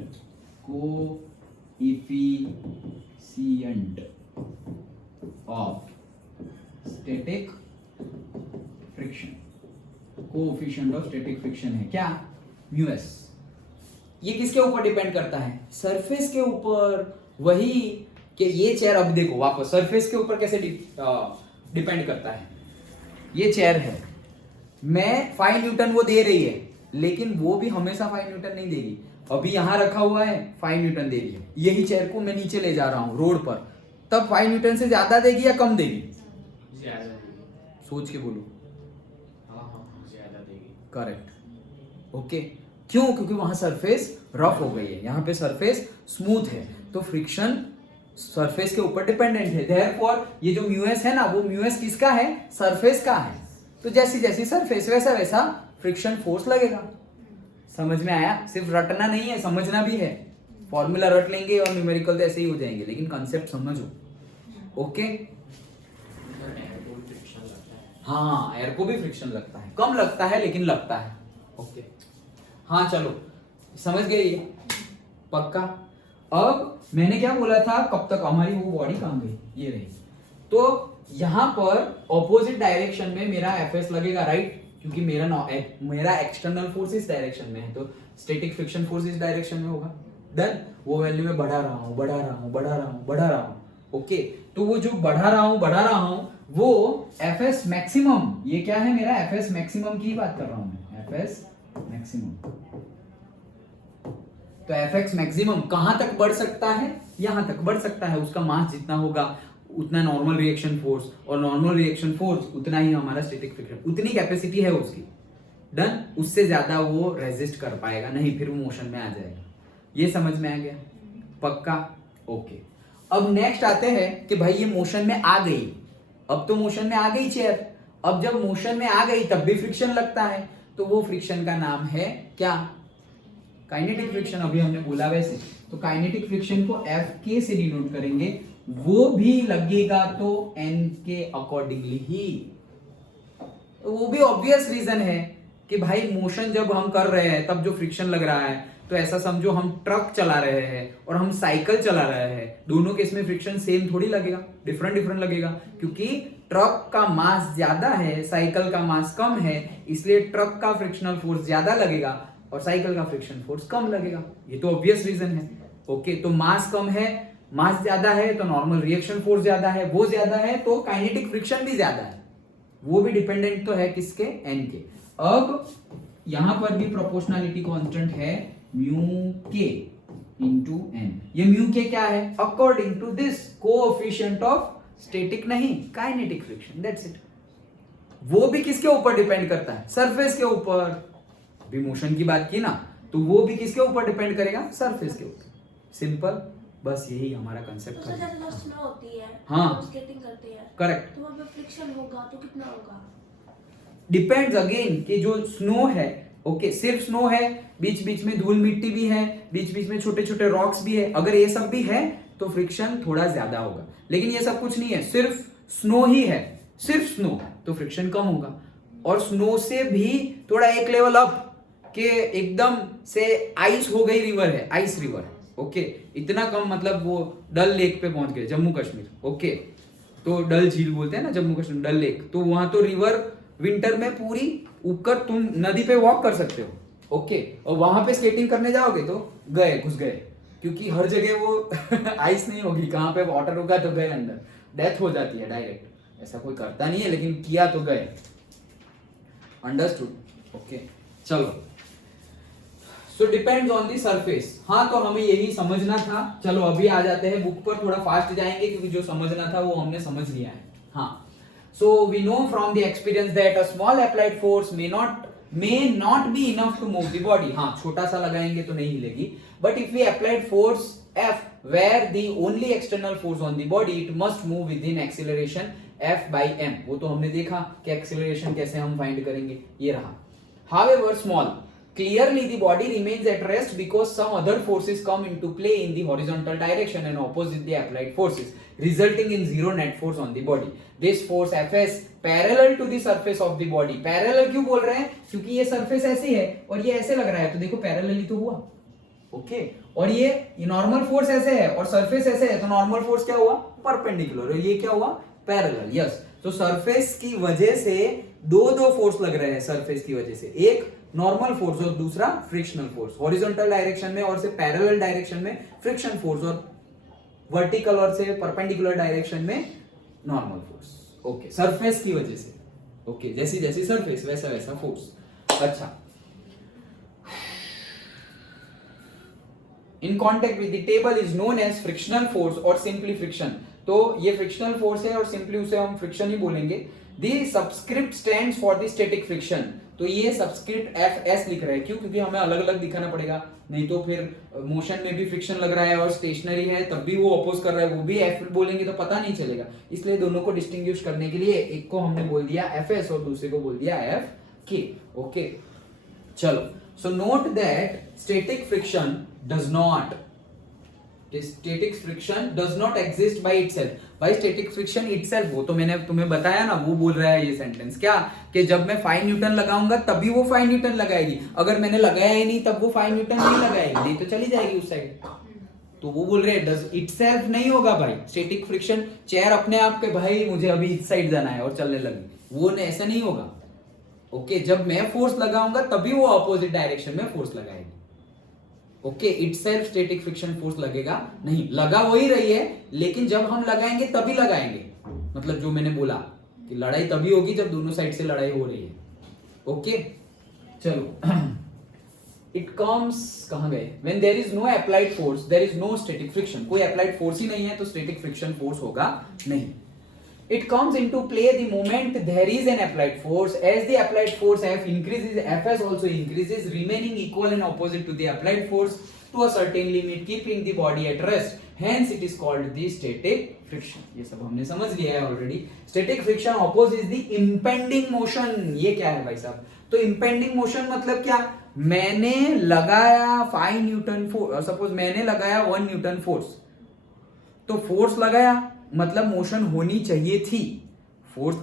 of static friction, coefficient of static friction है क्या? Mu S. ये किसके ऊपर डिपेंड करता है? सरफेस के ऊपर। वही कि ये चेयर, अब देखो वापस सरफेस के ऊपर कैसे डिपेंड करता है। ये चेयर है, मैं 5 न्यूटन वो दे रही है, लेकिन वो भी हमेशा 5 न्यूटन नहीं देगी। अभी यहां रखा हुआ है 5 न्यूटन दे रही है, यही चेयर को मैं नीचे ले जा रहा हूं रोड पर, तब 5 न्यूटन से ज्यादा देगी या कम देगी? ज्यादा देगी। सोच के बोलो। हाँ ज्यादा देगी। करेक्ट। ओके, क्यों? क्योंकि वहां सरफेस रफ हो गई है, यहाँ पे सरफेस स्मूथ है, तो फ्रिक्शन सरफेस के ऊपर डिपेंडेंट है। देयरफॉर ये जो म्यू एस है ना, वो म्यू एस किसका है? सरफेस का है। तो जैसी जैसी सरफेस वैसा वैसा फ्रिक्शन फोर्स लगेगा। समझ में आया? सिर्फ रटना नहीं है, समझना भी है। फॉर्मूला रट लेंगे और न्यूमेरिकल तो ऐसे ही हो जाएंगे, लेकिन कंसेप्ट समझो। ओके? हाँ, एयर को भी फ्रिक्शन लगता है, कम लगता है लेकिन लगता है। ओके, हाँ चलो समझ गए ये? पक्का? अब मैंने क्या बोला था, कब तक हमारी वो बॉडी कहाँ गई? ये रही। तो यहां पर ऑपोजिट डायरेक्शन में मेरा एफएस लगेगा, राइट? क्योंकि मेरा एक्सटर्नल फोर्स इस डायरेक्शन में है, तो स्टैटिक फ्रिक्शन फोर्स इस डायरेक्शन में होगा। देन वो वैल्यू में बढ़ा रहा हूं। ओके, तो वो जो बढ़ा रहा हूं वो एफएस मैक्सिमम, ये क्या है मेरा? एफएस मैक्सिमम की बात कर रहा हूं मैं, एफएस मैक्सिमम। तो एफएक्स मैक्सिमम कहां तक बढ़ सकता है? यहां तक बढ़ सकता है। उसका मास जितना होगा उतना नॉर्मल रिएक्शन फोर्स, और नॉर्मल रिएक्शन फोर्स उतना ही हमारा स्टैटिक फ्रिक्शन, उतनी कैपेसिटी है उसकी। डन? उससे ज्यादा वो रेजिस्ट कर पाएगा नहीं, फिर वो मोशन में आ जाएगा। ये समझ में आ गया? पक्का? ओके। अब नेक्स्ट आते हैं कि भाई ये मोशन में आ गई, अब तो मोशन में आ गई चेयर। अब जब मोशन में आ गई तब भी फ्रिक्शन लगता है, तो वो फ्रिक्शन का नाम है क्या? Kinetic friction. अभी हमने बोला वैसे, तो काइनेटिक फ्रिक्शन को एफ के से डिनोट करेंगे, वो भी लगेगा तो एन के अकॉर्डिंगली ही। वो भी ऑब्वियस रीजन है कि भाई मोशन जब हम कर रहे हैं तब जो फ्रिक्शन लग रहा है, तो ऐसा समझो हम ट्रक चला रहे हैं और हम साइकिल चला रहे हैं, दोनों केस में फ्रिक्शन सेम थोड़ी लगेगा, डिफरेंट लगेगा। क्योंकि ट्रक का मास ज्यादा है, साइकिल का मास कम है, इसलिए ट्रक का फ्रिक्शनल फोर्स ज्यादा लगेगा और साइकिल का फ्रिक्शन फोर्स कम लगेगा। ये तो ऑब्वियस रीजन है। ओके, तो मास कम है, मास ज्यादा है, तो नॉर्मल रिएक्शन फोर्स ज्यादा है, वो ज्यादा है तो काइनेटिक फ्रिक्शन भी ज्यादा है। वो भी डिपेंडेंट तो है किसके? एन के। अब यहां पर भी प्रोपोर्शनलिटी कांस्टेंट है म्यू के इंटू एन। ये म्यू के क्या है? According to this coefficient of static नहीं, काइनेटिक फ्रिक्शन, दैट्स इट। वो भी किसके ऊपर डिपेंड करता है? सरफेस के ऊपर। अभी मोशन की बात की ना, तो वो भी किसके ऊपर डिपेंड करेगा? सरफेस के ऊपर। सिंपल, बस यही हमारा कंसेप्ट तो है। जैसे स्नो होती है, हाँ, हम स्केटिंग करते हैं, करेक्ट। तो वहां पे फ्रिक्शन होगा तो कितना होगा? डिपेंड्स अगेन कि जो स्नो है, ओके, सिर्फ स्नो है, बीच बीच में धूल मिट्टी भी है, बीच बीच में छोटे छोटे रॉक्स भी है, अगर ये सब भी है तो फ्रिक्शन थोड़ा ज्यादा होगा। लेकिन ये सब कुछ नहीं है, सिर्फ स्नो ही है, सिर्फ स्नो, तो फ्रिक्शन कम होगा। और स्नो से भी थोड़ा एक लेवल अप के एकदम से आइस हो गई रिवर है, आइस रिवर, ओके, इतना कम, मतलब वो डल लेक पे पहुंच गए, जम्मू कश्मीर। ओके, तो डल झील बोलते हैं ना जम्मू कश्मीर, डल लेक, तो वहां तो रिवर विंटर में पूरी ऊपर तुम नदी पे वॉक कर सकते हो। ओके, और वहां पे स्केटिंग करने जाओगे तो घुस गए, क्योंकि हर जगह वो आइस नहीं होगी, कहां पे वाटर होगा तो गए अंदर, डेथ हो जाती है डायरेक्ट। ऐसा कोई करता नहीं है, लेकिन किया तो गए। अंडरस्टूड? ओके, चलो। So depends on the surface. हाँ, तो हमें यही समझना था। चलो अभी आ जाते हैं बुक पर, थोड़ा फास्ट जाएंगे क्योंकि जो समझना था वो हमने समझ लिया है। हाँ, So we know from the experience that a small applied force may not be enough to move the body. हाँ, छोटा सा लगाएंगे तो नहीं हिलेगी. But if we applied force F where the only external force on the body, it must move within acceleration F by m. वो तो हमने देखा कि acceleration कैसे हम find करेंगे. ये रहा. However small, clearly the body remains at rest because some other forces come into play in the horizontal direction and opposite the applied forces, resulting in zero net force on the body. This force Fs parallel to the surface of the body. Parallel क्यों बोल रहे हैं? क्योंकि ये surface ऐसी है और ये ऐसे लग रहा है, तो देखो parallel ही तो हुआ. ओके, और ये नॉर्मल फोर्स ऐसे है और सरफेस ऐसे है, तो नॉर्मल फोर्स क्या हुआ? परपेंडिकुलर. और ये क्या हुआ? पैरेलल. यस, तो सरफेस की वजह से दो फोर्स लग रहे हैं. सरफेस की वजह से एक नॉर्मल फोर्स और दूसरा फ्रिक्शनल फोर्स. हॉरिजॉन्टल डायरेक्शन में और से पैरेलल डायरेक्शन में फ्रिक्शन फोर्स और वर्टिकल और से परपेंडिकुलर डायरेक्शन में नॉर्मल फोर्स. ओके, सरफेस की वजह से. ओके, जैसी जैसी सरफेस वैसा वैसा फोर्स. अच्छा, in contact with the table is known as frictional force or simply friction. तो ये frictional force है और simply उसे हम friction ही बोलेंगे. The subscript stands for the static friction. तो ये subscript FS लिख रहा है. क्यों? क्योंकि हमें अलग अलग दिखाना पड़ेगा, नहीं तो फिर मोशन में भी फ्रिक्शन लग रहा है और स्टेशनरी है तब भी वो अपोज कर रहा है, वो भी F बोलेंगे तो पता नहीं चलेगा. इसलिए दोनों को डिस्टिंग्विश करने के लिए एक को हमने बोल दिया FS और दूसरे को बोल दिया FK. ओके, चलो. So note that static friction does not exist by itself. By static friction itself, वो तो मैंने तुम्हें बताया ना, वो बोल रहा है ये सेंटेंस क्या, कि जब मैं 5 न्यूटन लगाऊंगा तभी वो 5 न्यूटन लगाएगी, अगर मैंने लगाया ही नहीं तब वो 5 न्यूटन नहीं लगाएगी, नहीं तो चली जाएगी उस साइड. तो वो बोल रहे हैं डज इटसेल्फ नहीं होगा भाई. स्टैटिक फ्रिक्शन, चेयर अपने आप के भाई मुझे अभी इस साइड जाना है और चलने लगी, वो ऐसा नहीं होगा. ओके, जब मैं फोर्स लगाऊंगा तभी वो अपोजिट डायरेक्शन में फोर्स लगाएगी. Okay, itself static friction force लगेगा नहीं, लगा वही रही है, लेकिन जब हम लगाएंगे तभी लगाएंगे. मतलब जो मैंने बोला कि लड़ाई तभी होगी जब दोनों साइड से लड़ाई हो रही है. ओके, चलो. इट कम्स, कहां गए? When there is no applied force there is no static friction. कोई अप्लाइड फोर्स ही नहीं है तो स्टैटिक फ्रिक्शन फोर्स होगा नहीं. It comes into play the moment there is an applied force. As the applied force F increases, Fs also increases, remaining equal and opposite to the applied force to a certain limit, keeping the body at rest. Hence, it is called the static friction. ये सब हमने समझ लिया है already. Static friction opposes the impending motion. ये क्या है भाई साहब? तो impending motion मतलब क्या? मैंने लगाया 5 न्यूटन फोर्स, सपोज मैंने लगाया 1 न्यूटन फोर्स, तो फोर्स लगाया मतलब मोशन होनी चाहिए थी. फोर्स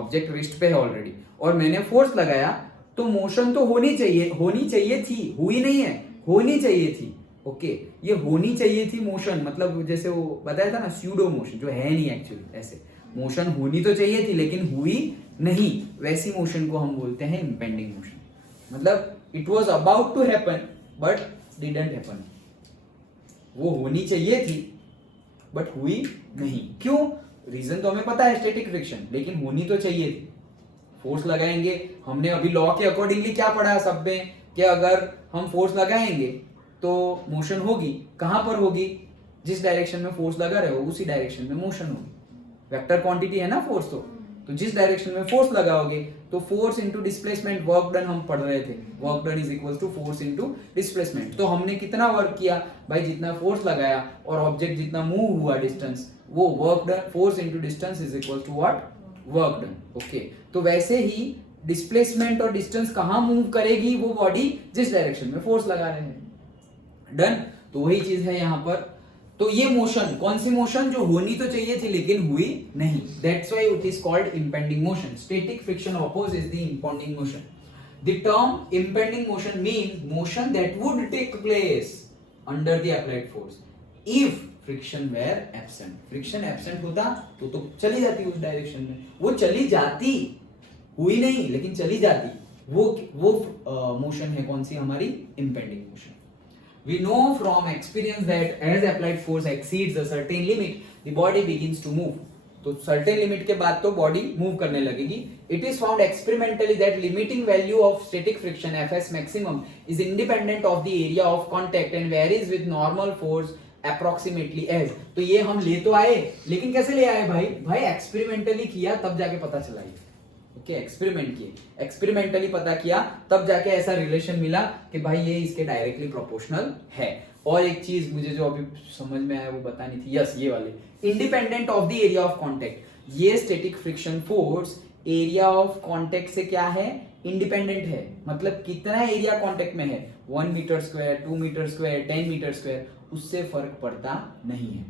ऑब्जेक्ट रिस्ट पे है ऑलरेडी और मैंने फोर्स लगाया तो मोशन तो होनी चाहिए थी, हुई नहीं है, होनी चाहिए थी. ओके, ये होनी चाहिए थी मोशन, मतलब जैसे वो बताया था ना स्यूडो मोशन, जो है नहीं एक्चुअली. ऐसे मोशन होनी तो चाहिए थी लेकिन हुई नहीं, वैसी मोशन को हम बोलते हैं इंपेंडिंग मोशन. मतलब it was about to happen but didn't happen. वो होनी चाहिए थी बट हुई नहीं. क्यों? रीजन तो हमें पता है, स्टैटिक फ्रिक्शन, लेकिन होनी तो चाहिए थी. फोर्स लगाएंगे, हमने अभी लॉ के अकॉर्डिंगली क्या पढ़ा है सब में, कि अगर हम फोर्स लगाएंगे तो मोशन होगी. कहां पर होगी? जिस डायरेक्शन में फोर्स लगा रहे हो उसी डायरेक्शन में मोशन होगी. वेक्टर क्वांटिटी है ना फोर्स, तो जिस डायरेक्शन में फोर्स लगाओगे तो force into displacement, work done हम पढ़ रहे थे, work done is equal to force into displacement. तो हमने कितना वर्क किया भाई? जितना फोर्स लगाया और ऑब्जेक्ट जितना मूव हुआ डिस्टेंस, वो work done, force into distance is equal to what? Work done. Okay, तो वैसे ही डिस्प्लेसमेंट और डिस्टेंस कहां मूव करेगी वो बॉडी? जिस डायरेक्शन में फोर्स लगा रहे हैं. डन. तो वही चीज है यहां पर. तो ये मोशन, कौन सी मोशन? जो होनी तो चाहिए थी लेकिन हुई नहीं. That's why it is called impending motion. Static friction opposes the impending motion. The term impending motion means motion that would take place under the applied force if friction were absent. Friction absent होता तो चली जाती उस डायरेक्शन में. वो चली जाती, हुई नहीं लेकिन चली जाती. वो मोशन है कौन सी? हमारी impending motion. We know from experience that as applied force exceeds a certain limit, the body begins to move. तो certain limit के बाद तो body move करने लगेगी. It is found experimentally that limiting value of static friction Fs maximum is independent of the area of contact and varies with normal force approximately as. तो ये हम ले तो आए, लेकिन कैसे ले आए भाई? भाई एक्सपेरिमेंटली किया तब जाके पता चला ये। ओके, एक्सपेरिमेंट किए, एक्सपेरिमेंटली पता किया तब जाके ऐसा रिलेशन मिला कि भाई ये इसके डायरेक्टली प्रोपोर्शनल है। और एक चीज मुझे जो अभी समझ में आया वो बतानी थी, यस ये वाली, independent of the area of contact. ये static friction force area of contact से क्या है? इंडिपेंडेंट है। मतलब कितना एरिया कांटेक्ट में है, 1 metre square, 2 metre square, 10 metre square, उससे फर्क पड़ता नहीं है,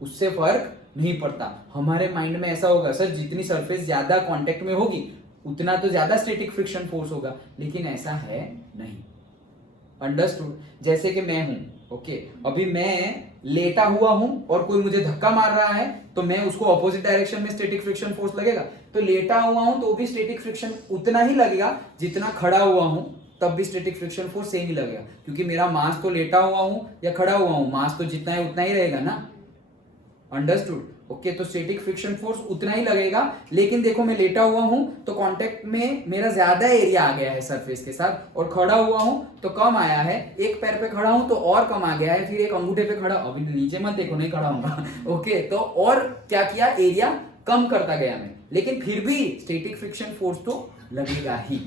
उससे फर्क नहीं पड़ता। हमारे माइंड में ऐसा होगा, सर जितनी सरफेस ज्यादा कांटेक्ट में होगी उतना तो ज्यादा स्टैटिक फ्रिक्शन फोर्स होगा, लेकिन ऐसा है नहीं। अंडरस्टूड? जैसे कि मैं हूं, ओके, अभी मैं लेटा हुआ हूं और कोई मुझे धक्का मार रहा है तो मैं उसको ऑपोजिट डायरेक्शन में स्टैटिक फ्रिक्शन फोर्स लगेगा। तो लेटा हुआ हूं तो भी स्टैटिक फ्रिक्शन उतना ही लगेगा जितना खड़ा हुआ हूं, तब भी स्टैटिक फ्रिक्शन फोर्स सेम ही लगेगा, क्योंकि मेरा मास तो लेटा हुआ हूं या खड़ा हुआ हूं, मास तो जितना है उतना ही रहेगा ना। अंडरस्टूड? ओके, तो स्टैटिक फ्रिक्शन फोर्स उतना ही लगेगा। लेकिन देखो मैं लेटा हुआ हूं तो कांटेक्ट में मेरा ज्यादा एरिया आ गया है सरफेस के साथ, और खड़ा हुआ हूं तो कम आया है। एक पैर पे खड़ा हूं तो और कम आ गया है, फिर एक अंगूठे पे खड़ा, अभी नीचे मत देखो, नहीं खड़ा हूंगा। ओके, तो और क्या किया, एरिया कम करता गया मैं, लेकिन फिर भी स्टैटिक फ्रिक्शन फोर्स तो लगेगा ही।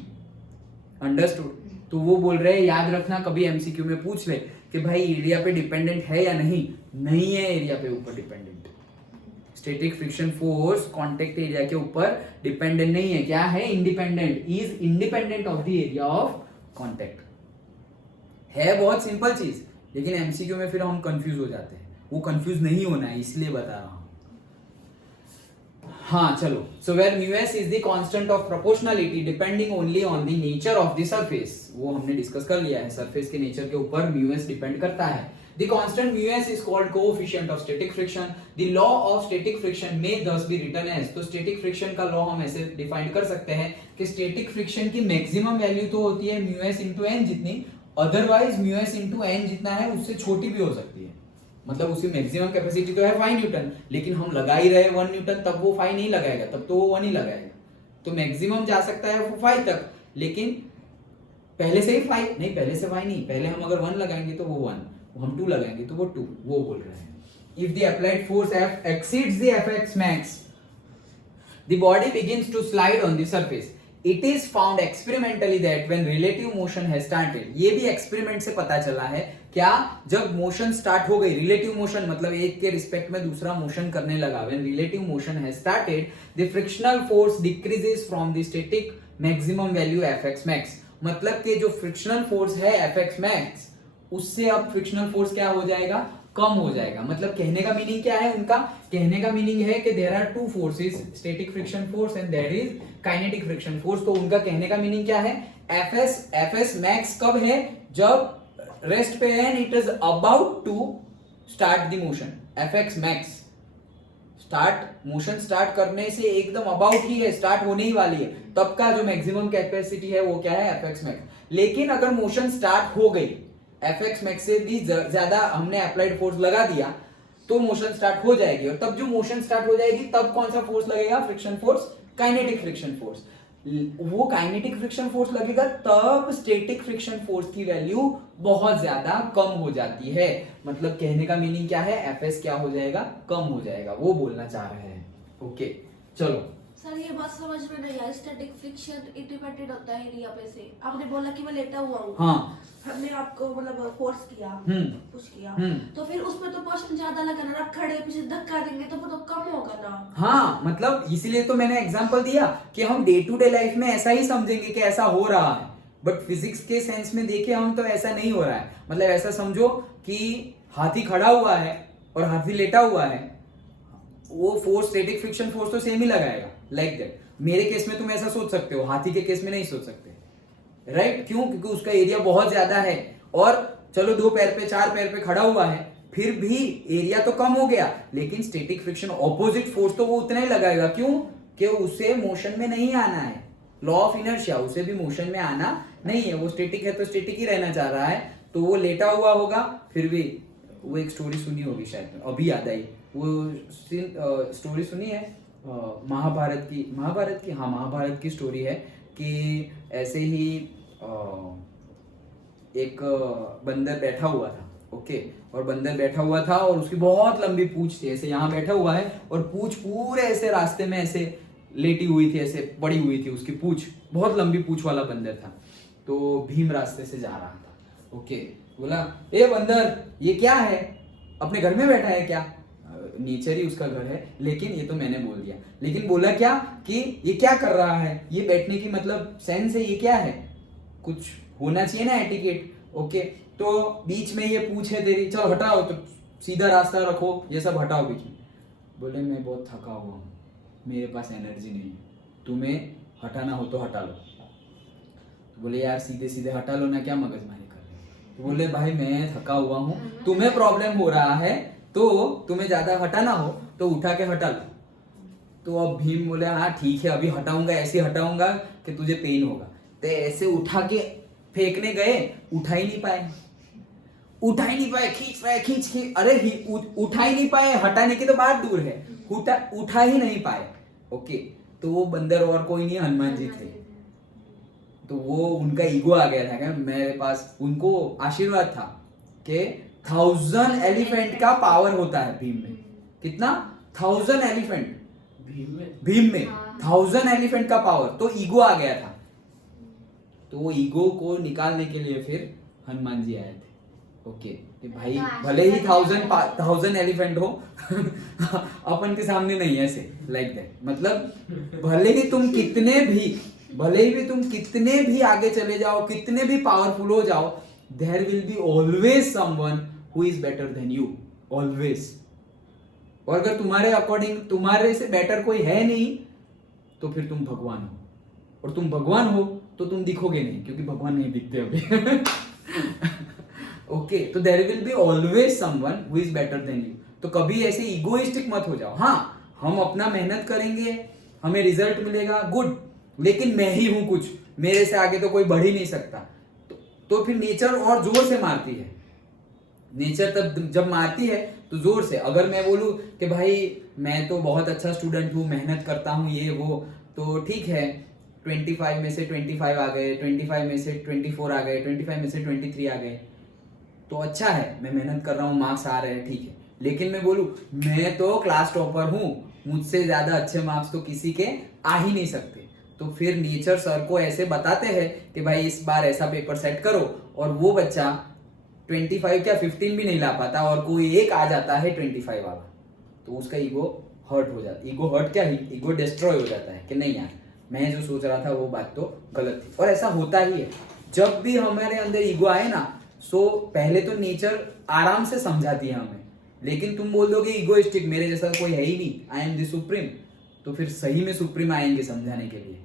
अंडरस्टूड? तो वो बोल रहे हैं, याद रखना, कभी एमसीक्यू में पूछ ले कि भाई एरिया पे डिपेंडेंट है या नहीं। नहीं है एरिया पे ऊपर dependent. Static friction force contact area के ऊपर डिपेंडेंट नहीं है। क्या है? Independent, is independent of the area of contact. है बहुत सिंपल चीज, लेकिन एमसीक्यू में फिर हम कंफ्यूज हो जाते हैं। वो कंफ्यूज नहीं होना है, इसलिए बता रहा हूं। हाँ चलो, so where mu S is the constant of proportionality depending only on the nature of the surface. वो हमने डिस्कस कर लिया है, सरफेस के नेचर के ऊपर म्यू एस डिपेंड करता है। The constant mu s is called coefficient of static friction. The law of static friction may thus be written as, तो static friction का law हम ऐसे डिफाइन कर सकते हैं कि static friction की मैक्सिमम वैल्यू तो होती है mu s into n जितनी, otherwise mu s into n जितना है उससे छोटी भी हो सकती है। मतलब उसकी मैक्सिमम कैपेसिटी तो है 5 न्यूटन, लेकिन हम लगा ही रहे 1 न्यूटन, तब वो 5 नहीं लगाएगा, तब तो वो 1 ही लगाएगा। तो मैक्सिमम जा सकता है 5 तक, लेकिन पहले से ही 5 नहीं, पहले से 5 नहीं, पहले हम अगर 1 लगाएंगे तो वो 1, हम 2 लगाएंगे तो वो 2, वो बोल रहे हैं। If the applied force F exceeds the Fx max, the body begins to slide on the surface. It is found experimentally that when relative motion has started, ये भी एक्सपेरिमेंट से पता चला है, क्या, जब मोशन स्टार्ट हो गई, रिलेटिव मोशन मतलब एक के रिस्पेक्ट में दूसरा मोशन करने लगा, when relative motion has started, the frictional force decreases from the static maximum value Fx max. मतलब कि जो फ्रिक्शनल फोर्स है Fx max, उससे अब फ्रिक्शनल फोर्स क्या हो जाएगा, कम हो जाएगा। मतलब कहने का मीनिंग क्या है उनका? कहने का मीनिंग है कि there are two forces, static friction force and there is kinetic friction force. तो उनका कहने का मीनिंग क्या है? एफएस मैक्स कब है? जब रेस्ट पे है and it is about to start the motion. FX max start, motion start करने से एकदम अबाउट ही है, स्टार्ट होने ही वाली है, तब का जो मैक्सिमम कैपेसिटी है वो क्या है? FX max. लेकिन अगर मोशन स्टार्ट हो गई, एफएक्स मैक्स से भी ज्यादा हमने अप्लाइड फोर्स लगा दिया, तो मोशन स्टार्ट हो जाएगी, और तब जो मोशन स्टार्ट हो जाएगी तब कौन सा फोर्स लगेगा? Friction force, kinetic friction force. वो काइनेटिक फ्रिक्शन फोर्स लगेगा तब स्टैटिक फ्रिक्शन फोर्स की वैल्यू बहुत ज्यादा कम हो जाती है। मतलब कहने का मीनिंग क्या है? एफएस क्या हो जाएगा? कम हो जाएगा, वो बोलना चाह रहे हैं। ओके चलो, सर ये बात समझ में नहीं आई, स्टैटिक फ्रिक्शन इंडिपेंडेंट होता है एरिया पे से। आपने बोला कि मैं लेटा हुआ हूँ, हाँ, हमने आपको मतलब फोर्स किया, पुश किया, तो फिर उसमें तो पोर्शन ज्यादा लगा ना, आप खड़े पीछे धक्का देंगे तो वो तो कम होगा ना। हाँ, मतलब इसीलिए तो मैंने एग्जांपल दिया कि हम डे टू डे लाइफ में ऐसा ही समझेंगे कि ऐसा हो रहा है, बट फिजिक्स के सेंस में देखे हम तो ऐसा नहीं हो रहा है। मतलब ऐसा समझो कि हाथी खड़ा हुआ है और हाथी लेटा हुआ है, वो फोर्स, स्टैटिक फ्रिक्शन फोर्स तो सेम ही लगाएगा, लाइक दैट। मेरे केस में तुम ऐसा सोच सकते हो, हाथी के केस में नहीं सोच सकते, राइट? क्यों? क्योंकि उसका एरिया बहुत ज्यादा है, और चलो 2 पैर पे 4 पैर पे खड़ा हुआ है, फिर भी एरिया तो कम हो गया, लेकिन स्टैटिक फ्रिक्शन ऑपोजिट फोर्स तो वो उतना ही लगाएगा। क्यों? कि उसे मोशन में नहीं आना है, लॉ ऑफ इनर्शिया, उसे भी मोशन में आना नहीं है, वो स्टैटिक है तो स्टैटिक ही रहना चाह रहा है, तो वो लेटा हुआ होगा। फिर भी वो एक स्टोरी सुनी होगी शायद, अभी याद आई, वो स्टोरी सुनी है महाभारत की, हाँ महाभारत की स्टोरी है कि ऐसे ही एक बंदर बैठा हुआ था, ओके। और बंदर बैठा हुआ था और उसकी बहुत लंबी पूंछ थी, ऐसे यहाँ बैठा हुआ है और पूंछ पूरे ऐसे रास्ते में ऐसे लेटी हुई थी, ऐसे पड़ी हुई थी उसकी पूंछ, बहुत लंबी पूंछ वाला बंदर था। तो भीम रास्ते से जा रहा था। ओके, बोला ए बंदर ये क्या है, अपने घर में बैठा है क्या? नेचर ही उसका घर है, लेकिन ये तो मैंने बोल दिया। लेकिन बोला क्या कि ये क्या कर रहा है, ये बैठने की मतलब सेंस है, ये क्या है, कुछ होना चाहिए ना एटिकेट। ओके, तो बीच में ये पूछ है तेरी, चल हटाओ, तो सीधा रास्ता रखो, ये सब हटाओ बीच में। बोले मैं बहुत थका हुआ हूँ, मेरे पास एनर्जी नहीं है, तुम्हें हटाना हो तो हटा लो। तो बोले यार सीधे सीधे हटा लो ना, क्या मगजमारी कर रहे हो? तो बोले भाई मैं थका हुआ हूँ, तुम्हें प्रॉब्लम हो रहा है, तो तुम्हें ज्यादा हटाना हो तो उठा के हटा लो। तो अब भीम बोले हाँ ठीक है, अभी हटाऊंगा, ऐसे हटाऊंगा कि तुझे पेन होगा। तो ऐसे उठा के फेंकने गए, उठा ही नहीं पाए, उठा ही नहीं पाए, खींच रहे खींच, अरे उठा ही नहीं पाए, हटाने की तो बात दूर है, उठा ही नहीं पाए। ओके, तो वो बंदर और कोई नहीं, हनुमान जी थे। तो वो उनका ईगो आ गया था क्या मेरे पास, उनको आशीर्वाद था कि 1000 एलिफेंट का पावर होता है भीम में। कितना? 1000 एलिफेंट भीम में 1000 एलिफेंट का पावर। तो ईगो आ गया था, तो वो ईगो को निकालने के लिए फिर हनुमान जी आए थे। ओके, कि भाई भले ही 1000 एलिफेंट हो अपन के सामने नहीं है, ऐसे लाइक दैट। मतलब भले ही तुम कितने भी आगे चले जाओ, कितने भी पावरफुल हो जाओ, there will be always someone who is better than you, always. और अगर तुम्हारे अकॉर्डिंग तुम्हारे से बेटर कोई है नहीं, तो फिर तुम भगवान हो, और तुम भगवान हो तो तुम दिखोगे नहीं, क्योंकि भगवान नहीं दिखते अभी। ओके, तो there will be always someone who is better than you. तो कभी ऐसे इगोइस्टिक मत हो जाओ। हाँ, हम अपना मेहनत करेंगे, हमें रिजल्ट मिलेगा, गुड, लेकिन मैं ही हूं कुछ, मेरे से आगे तो कोई बढ़ ही नहीं सकता। तो फिर नेचर और जोर से मारती है। नेचर तब जब मारती है तो जोर से। अगर मैं बोलूं कि भाई मैं तो बहुत अच्छा स्टूडेंट हूं, मेहनत करता हूं, ये वो, तो ठीक है, 25 में से 25 आ गए, 25 में से 24 आ गए, 25 में से 23 आ गए, तो अच्छा है, मैं मेहनत कर रहा हूँ, मार्क्स आ रहे हैं, ठीक है। लेकिन मैं बोलूं मैं तो क्लास टॉपर हूँ, मुझसे ज्यादा अच्छे मार्क्स तो किसी के आ ही नहीं सकते, तो फिर नेचर सर को ऐसे बताते हैं कि भाई इस बार ऐसा पेपर सेट करो, और वो बच्चा 25 क्या 15 भी नहीं ला पाता, और कोई एक आ जाता है 25 वाला, तो उसका ईगो हर्ट हो जाता है। ईगो हर्ट क्या, ईगो डिस्ट्रॉय हो जाता है कि नहीं यार, मैं जो सोच रहा था वो बात तो गलत थी। और ऐसा होता ही है, जब भी हमारे अंदर ईगो आए ना, सो पहले तो नेचर आराम से समझाती है हमें, लेकिन तुम बोल दोगे ईगोइस्टिक, मेरे जैसा कोई है ही नहीं, आई एम द सुप्रीम, तो फिर सही में सुप्रीम आएंगे समझाने के लिए।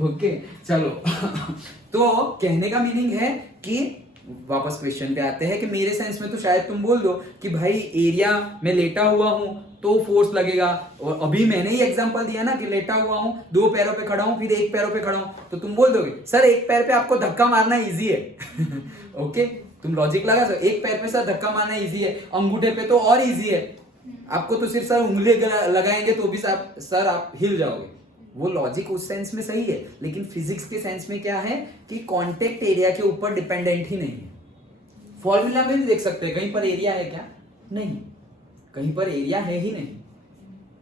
ओके, चलो। तो कहने का मीनिंग है कि वापस क्वेश्चन पे आते हैं कि मेरे सेंस में तो शायद तुम बोल दो कि भाई एरिया में लेटा हुआ हूं तो फोर्स लगेगा, और अभी मैंने ही एग्जांपल दिया ना कि लेटा हुआ हूं, 2 पैरों पे खड़ा हूं, फिर 1 पैरों पे खड़ा हूं, तो तुम बोल दोगे सर 1 पैर पे आपको धक्का मारना इजी है। ओके, तुम लॉजिक लगा सो, 1 पैर पे सर धक्का मारना इजी है, अंगूठे पे तो और इजी है, आपको तो सिर्फ सर उंगली लगाएंगे तो भी सर आप हिल जाओगे। वो लॉजिक उस सेंस में सही है, लेकिन फिजिक्स के सेंस में क्या है कि कांटेक्ट एरिया के ऊपर डिपेंडेंट ही नहीं है। फॉर्मूला में भी देख सकते हैं, कहीं पर एरिया है क्या, नहीं, कहीं पर एरिया है ही नहीं,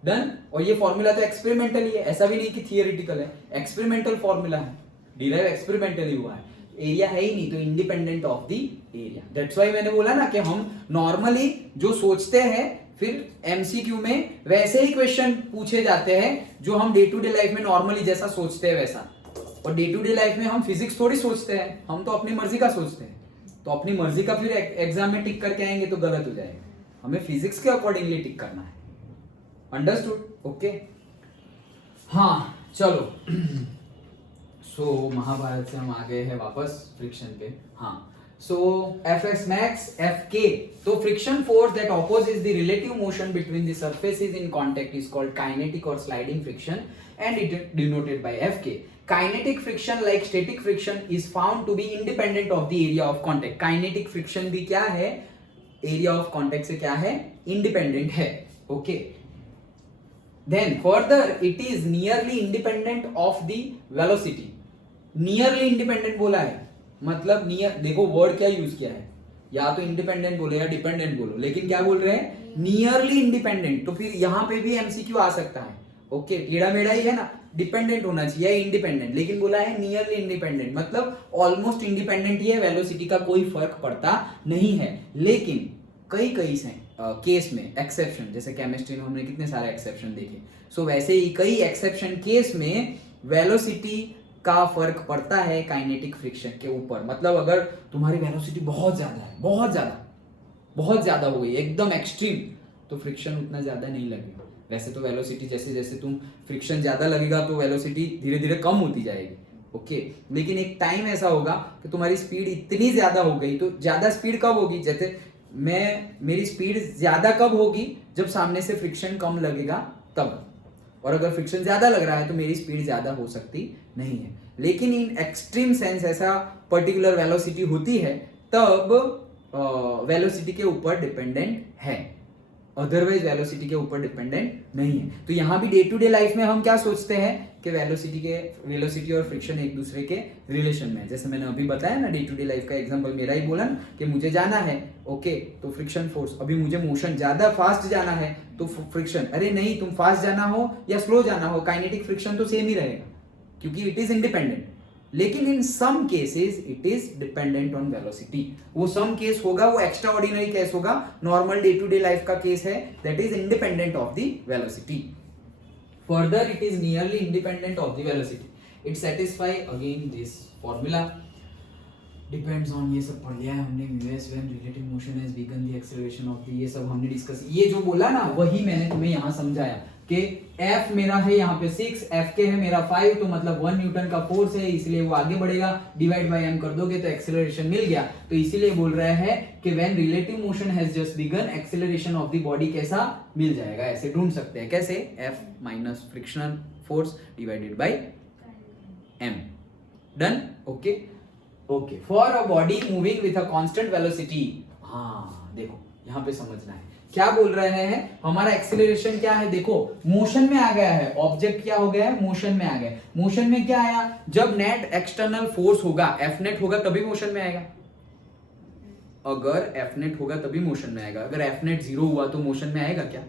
डन। और ये फॉर्मूला तो एक्सपेरिमेंटल ही है, ऐसा भी नहीं कि थियोरेटिकल है, एक्सपेरिमेंटल फॉर्मूला है, डिराइव एक्सपेरिमेंटली हुआ है, एरिया है ही नहीं, तो independent of the area. That's why मैंने बोला ना कि हम नॉर्मली जो सोचते हैं, फिर एमसीक्यू में वैसे ही क्वेश्चन पूछे जाते हैं जो हम डे टू डे लाइफ में नॉर्मली जैसा सोचते हैं वैसा। और डे टू डे लाइफ में हम फिजिक्स थोड़ी सोचते हैं, हम तो अपनी मर्जी का सोचते हैं, तो अपनी मर्जी का फिर एग्जाम में टिक करके आएंगे तो गलत हो जाएगा, हमें फिजिक्स के अकॉर्डिंगली टिक करना है। अंडरस्टूड? ओके, हाँ चलो। सो महाभारत से हम आ गए हैं वापस फ्रिक्शन पे। हाँ, so Fx max Fk, so friction force that opposes the relative motion between the surfaces in contact is called kinetic or sliding friction, and it is denoted by Fk. Kinetic friction like static friction is found to be independent of the area of contact. Kinetic friction भी क्या है, area of contact से क्या है, independent है। Okay, then further it is nearly independent of the velocity. Nearly independent बोला है, मतलब नियर, देखो वर्ड क्या यूज किया है, या तो इंडिपेंडेंट बोलो या डिपेंडेंट बोलो, लेकिन क्या बोल रहे हैं, नियरली इंडिपेंडेंट। तो फिर यहाँ पे भी एमसीक्यू आ सकता है, ओके, टेढ़ा मेढ़ा ही है ना, डिपेंडेंट होना चाहिए इंडिपेंडेंट, लेकिन बोला है नियरली इंडिपेंडेंट, मतलब ऑलमोस्ट इंडिपेंडेंट ही है, वेलोसिटी का कोई फर्क पड़ता नहीं है। लेकिन कई कई से केस में एक्सेप्शन, जैसे केमिस्ट्री में हमने कितने सारे एक्सेप्शन देखे, सो वैसे ही कई एक्सेप्शन केस में वेलोसिटी का फर्क पड़ता है काइनेटिक फ्रिक्शन के ऊपर। मतलब अगर तुम्हारी वेलोसिटी बहुत ज्यादा है, बहुत ज्यादा हो गई, एकदम एक्सट्रीम, तो फ्रिक्शन उतना ज्यादा नहीं लगेगा। वैसे तो वेलोसिटी जैसे जैसे तुम फ्रिक्शन ज्यादा लगेगा तो वेलोसिटी धीरे धीरे कम होती जाएगी, ओके, लेकिन एक टाइम ऐसा होगा कि तुम्हारी स्पीड इतनी ज्यादा हो गई, तो ज्यादा स्पीड कब होगी, जैसे मेरी स्पीड ज्यादा कब होगी, जब सामने से फ्रिक्शन कम लगेगा तब, और अगर फ्रिक्शन ज्यादा लग रहा है तो मेरी स्पीड ज्यादा हो सकती नहीं है। लेकिन इन एक्सट्रीम सेंस ऐसा पर्टिकुलर वेलोसिटी होती है तब वेलोसिटी के ऊपर डिपेंडेंट है, अदरवाइज वेलोसिटी के ऊपर डिपेंडेंट नहीं है। तो यहाँ भी डे टू डे लाइफ में हम क्या सोचते हैं कि वेलोसिटी और फ्रिक्शन एक दूसरे के रिलेशन में है। जैसे मैंने अभी बताया ना, डे टू डे लाइफ का एग्जांपल मेरा ही बोला ना कि मुझे जाना है, ओके, तो फ्रिक्शन फोर्स, अभी मुझे मोशन ज्यादा फास्ट जाना है तो फ्रिक्शन, अरे नहीं, तुम फास्ट जाना हो या स्लो जाना हो, काइनेटिक फ्रिक्शन तो सेम ही रहेगा क्योंकि इट इज इंडिपेंडेंट। लेकिन in some cases it is dependent on velocity. वो सम केस होगा, वो एक्स्ट्रा ऑर्डिनरी केस होगा, normal day to day life का केस है that is independent of the velocity. Further it is nearly independent of the velocity. It satisfy again this formula, depends on, ये सब पढ़ लिया है हमने, US when relative motion has begin the acceleration of the, ये सब हमने डिस्कस, ये जो बोला ना वही मैंने तुम्हें यहाँ समझाया कि F मेरा है यहाँ पे 6, F के है मेरा 5, तो मतलब 1 न्यूटन का फोर्स है, इसलिए वो आगे बढ़ेगा, डिवाइड बाय m कर दोगे तो एक्सेलरेशन मिल गया। तो इसीलिए बोल रहा है कि when relative motion has just begun, acceleration of the body कैसा मिल जाएगा, ऐसे ढूंढ सकते हैं, कैसे, F minus frictional force divided by m। Done, okay okay. For a body moving with a constant velocity, हाँ देखो यहाँ पे समझना है क्या बोल रहे हैं, हमारा एक्सेलरेशन क्या है, देखो मोशन में आ गया है, ऑब्जेक्ट क्या हो गया है, मोशन में आ गया। मोशन में क्या आया, जब नेट एक्सटर्नल फोर्स होगा, एफ नेट होगा तभी मोशन में आएगा, अगर एफ नेट होगा तभी मोशन में आएगा। अगर एफ नेट 0 हुआ तो मोशन में आएगा क्या,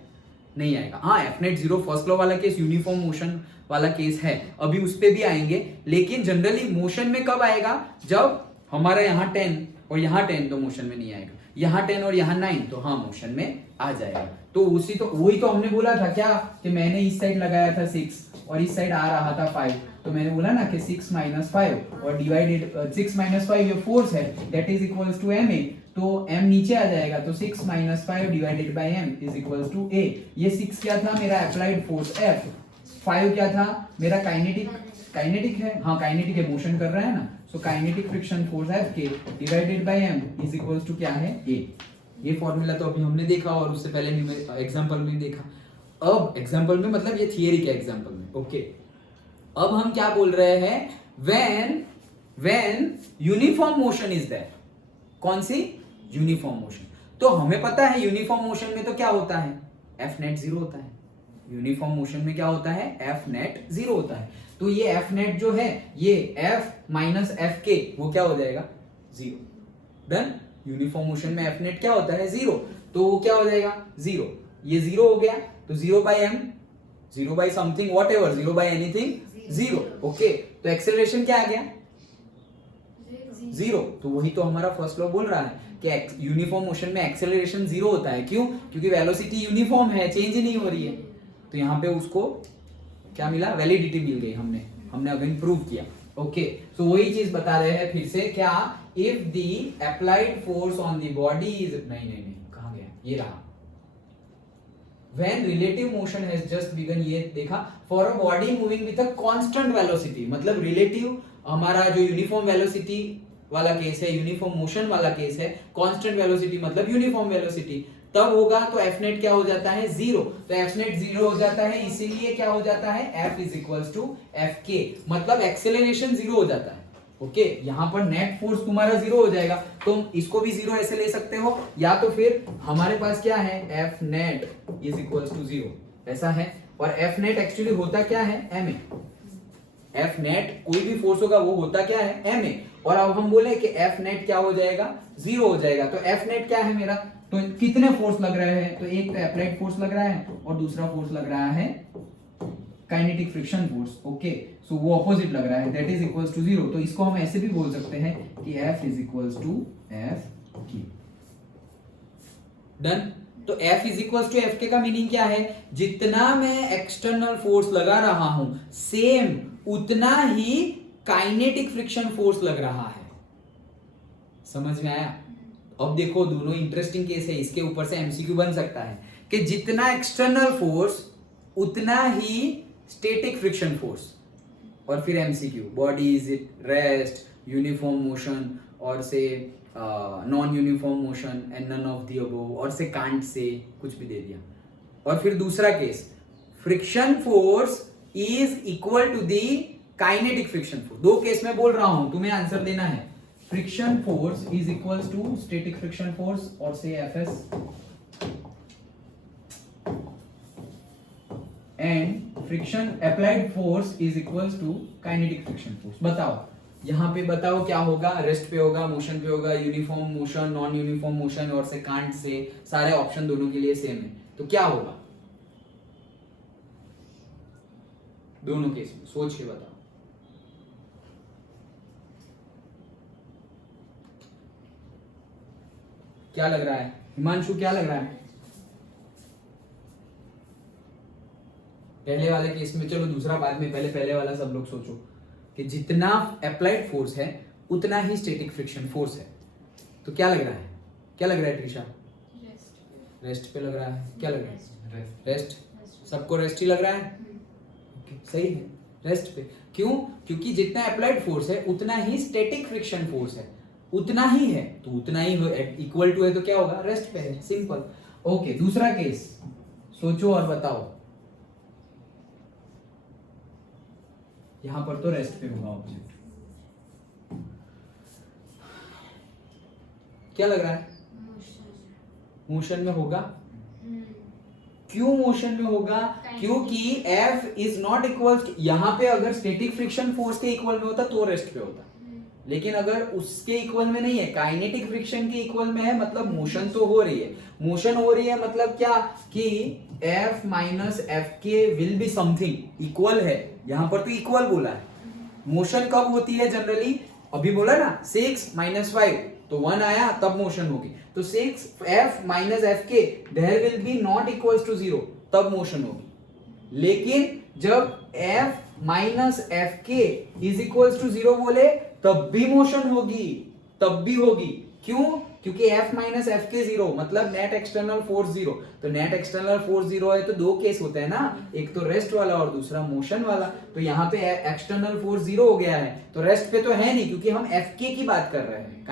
नहीं आएगा। हाँ, एफ नेट 0 फर्स्ट लॉ वाला केस यूनिफॉर्म मोशन वाला केस है, अभी उस पे भी आएंगे, लेकिन जनरली मोशन में कब आएगा, जब हमारा यहाँ 10 और यहाँ 10 तो मोशन में नहीं आएगा, यहाँ 10 और यहाँ 9 तो हाँ मोशन में आ जाएगा। तो वही तो हमने बोला था क्या कि मैंने इस साइड लगाया था 6 और इस साइड आ रहा था 5, तो मैंने बोला ना कि 6 - 5 और डिवाइडेड 6 - 5 ये फोर्स है, that is equals to ma, तो m नीचे आ जाएगा, तो 6 - 5 divided by m is equals to a। ये 6 क्या था, मेरा अप्लाइड फोर्स F, 5 क्या था, मेरा काइनेटिक है, हाँ काइनेटिक है, मोशन कर रहा है ना, so kinetic friction force F K divided by m is equals to क्या है, a। ये फॉर्मूला तो अभी हमने देखा और उससे पहले एग्जांपल में देखा। अब एग्जांपल में मतलब ये थियरी के एग्जांपल में, ओके। अब हम क्या बोल रहे हैं, when uniform motion is there, कौन सी, यूनिफॉर्म मोशन। तो हमें पता है यूनिफॉर्म मोशन में तो क्या होता है, एफ नेट 0 होता है, यूनिफॉर्म मोशन में क्या होता है, एफ नेट 0 होता है। तो ये एफ नेट जो है, ये एफ माइनस एफ के, वो क्या हो जाएगा, 0। डन। यूनिफॉर्म मोशन में एफ नेट क्या होता है, 0, तो वो क्या हो जाएगा, 0, ये 0 हो गया, तो 0 by m, 0 by something whatever, 0 by anything 0, okay. तो एक्सेलरेशन क्या आ गया, 0। तो वही तो हमारा फर्स्ट लॉ बोल रहा है कि यूनिफॉर्म मोशन में एक्सेलरेशन 0 होता है, क्यों, क्योंकि वेलोसिटी यूनिफॉर्म है, चेंज ही नहीं हो रही है। तो यहाँ पे उसको क्या मिला, वैलिडिटी मिल गई, हमने अगेन प्रूव किया, ओके। सो वही चीज बता रहे हैं फिर से, क्या, if the applied force on the body is, नहीं कहां गया, ये रहा, when relative motion has just begun, ये देखा, for a body moving with a constant velocity, मतलब relative हमारा जो यूनिफॉर्म वेलोसिटी वाला केस है, यूनिफॉर्म मोशन वाला केस है, कांस्टेंट वेलोसिटी मतलब यूनिफॉर्म वेलोसिटी, तब होगा तो एफ नेट क्या हो जाता है, 0। तो एफ नेट 0 हो जाता है, इसीलिए क्या हो जाता है, F is equals to F K, मतलब एक्सेलरेशन 0 हो जाता है, ओके। यहाँ पर नेट फोर्स तुम्हारा 0 हो जाएगा, तुम इसको भी 0 ऐसे ले सकते हो, या तो फिर हमारे पास क्या है, F net is equals to 0, ऐसा है। और एफ नेट एक्चुअली होता क्या है, ma। एफ नेट कोई भी फोर्स होगा वो होता क्या है, ma, और अब हम बोले कि एफ नेट क्या हो जाएगा, 0 हो जाएगा। तो एफ नेट क्या है मेरा, तो कितने फोर्स लग रहे हैं, तो एक तो अप्लाइड फोर्स लग रहा है और दूसरा फोर्स लग रहा है काइनेटिक फ्रिक्शन फोर्स। ओके, सो वो ऑपोजिट लग रहा है, दैट इज इक्वल्स टू 0। तो इसको हम ऐसे भी बोल सकते हैं कि F is equals to F K. Done. तो F is equals to F K का मीनिंग क्या है, जितना मैं एक्सटर्नल फोर्स लगा रहा हूं सेम उतना ही काइनेटिक फ्रिक्शन फोर्स लग रहा है। समझ में आया? अब देखो दोनों इंटरेस्टिंग केस है, इसके ऊपर से एमसीक्यू बन सकता है कि जितना एक्सटर्नल फोर्स उतना ही स्टैटिक फ्रिक्शन फोर्स। और फिर MCQ, body is it rest, uniform motion और से non uniform motion and none of the above, और से कांट से कुछ भी दे दिया। और फिर दूसरा case, friction force is equal to the kinetic friction force. दो केस में बोल रहा हूं, तुम्हें आंसर देना है। Friction force is equals to static friction force और से FS, and friction applied force is equals to kinetic friction force. बताओ यहां पे, बताओ क्या होगा, रेस्ट पे होगा, मोशन पे होगा, uniform motion, non uniform motion और से कांट से, सारे ऑप्शन दोनों के लिए सेम है। तो क्या होगा दोनों केस में, सोच के बताओ। क्या लग रहा है हिमांशु, क्या लग रहा है? पहले वाले केस में, चलो दूसरा बाद में, पहले वाला सब लोग सोचो कि जितना अप्लाइड फोर्स है उतना ही स्टैटिक फ्रिक्शन फोर्स है। तो क्या लग रहा है, क्या लग रहा है त्रिशा? रेस्ट पे लग रहा है। क्या लग रहा है? रेस्ट। सबको रेस्ट ही लग रहा है? सही है, रेस्ट पे। क्यों? क्योंकि जितना अप्लाइड फोर्स है उतना ही स्टैटिक फ्रिक्शन फोर्स है, उतना ही है, तो उतना ही इक्वल टू है, तो क्या होगा, रेस्ट पे है, सिंपल। ओके, दूसरा केस सोचो और बताओ। यहां पर तो रेस्ट पे होगा ऑब्जेक्ट, क्या लग रहा है? मोशन में होगा। क्यों मोशन में होगा? क्योंकि F इज नॉट इक्वल, यहां पे अगर स्टैटिक फ्रिक्शन फोर्स के इक्वल में होता तो रेस्ट पे होता, लेकिन अगर उसके इक्वल में नहीं है, काइनेटिक फ्रिक्शन के इक्वल में है, मतलब मोशन तो हो रही है। मोशन हो रही है मतलब क्या कि F माइनस एफ के विल बी समथिंग, इक्वल है, यहां पर तो इक्वल बोला है। मोशन कब होती है जनरली, अभी बोला ना 6 माइनस 5 तो 1 आया, तब मोशन होगी। तो 6F minus F K there will be not equals to 0, तब मोशन होगी। लेकिन जब F minus F K is equals to 0 बोले तब भी मोशन होगी, तब भी होगी। क्यों? क्योंकि F माइनस एफ के 0 मतलब नेट एक्सटर्नल फोर्स 0। तो नेट एक्सटर्नल फोर्स 0 है तो दो केस होते हैं ना, एक तो रेस्ट वाला और दूसरा मोशन वाला। तो यहाँ पे एक्सटर्नल फोर्स 0 हो गया है, तो रेस्ट पे तो है नहीं, क्योंकि हम Fk की बात कर रहे हैं।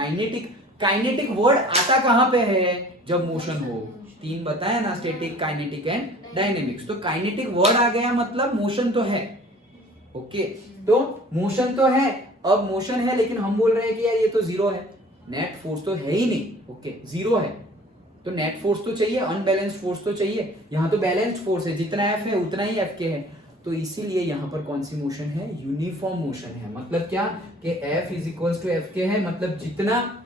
काइनेटिक वर्ड आता कहां पे है, जब मोशन हो। 3 बताया ना, स्टैटिक, काइनेटिक एंड डायनेमिक्स। तो काइनेटिक वर्ड आ गया मतलब मोशन तो है। ओके, तो मोशन तो है, अब मोशन है, लेकिन हम बोल रहे हैं कि यार ये तो 0 है, नेट फोर्स तो है ही नहीं। ओके, 0 है तो नेट फोर्स तो चाहिए, अनबैलेंस्ड फोर्स तो चाहिए। यहां तो बैलेंस्ड फोर्स है, जितना F है उतना ही F के है। तो इसीलिए यहां पर कौन सी मोशन है, यूनिफॉर्म मोशन है। मतलब क्या कि F is equals to F K है, मतलब जितना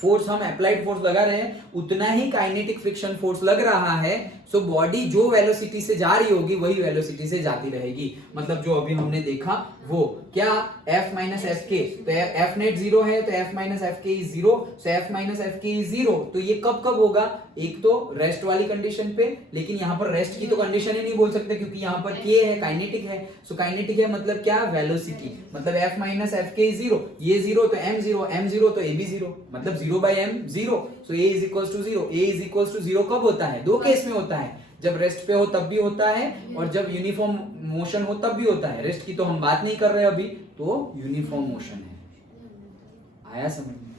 फोर्स हम अप्लाइड फोर्स लगा रहे हैं उतना ही काइनेटिक फ्रिक्शन फोर्स लग रहा है। सो बॉडी जो वेलोसिटी से जा रही होगी वही वेलोसिटी से जाती रहेगी। मतलब जो अभी हमने देखा वो क्या, F माइनस एफ के, तो F नेट 0 है तो F minus F K is 0, so F minus F K is 0। तो ये कब कब होगा, एक तो रेस्ट वाली कंडीशन पे, लेकिन यहाँ पर रेस्ट की तो कंडीशन ही नहीं बोल सकते क्योंकि यहाँ पर K है, काइनेटिक है। सो काइनेटिक है मतलब क्या, वेलोसिटी, मतलब F minus F K is 0, ये 0 तो m 0, m 0 तो a भी 0, मतलब 0 by m 0। So a is equals to 0, a is equals to 0 कब होता है, दो केस में होता है, जब रेस्ट पे हो तब भी होता है और जब यूनिफॉर्म मोशन हो तब भी होता है। रेस्ट की तो हम बात नहीं कर रहे अभी, तो यूनिफॉर्म मोशन है। आया समझ में?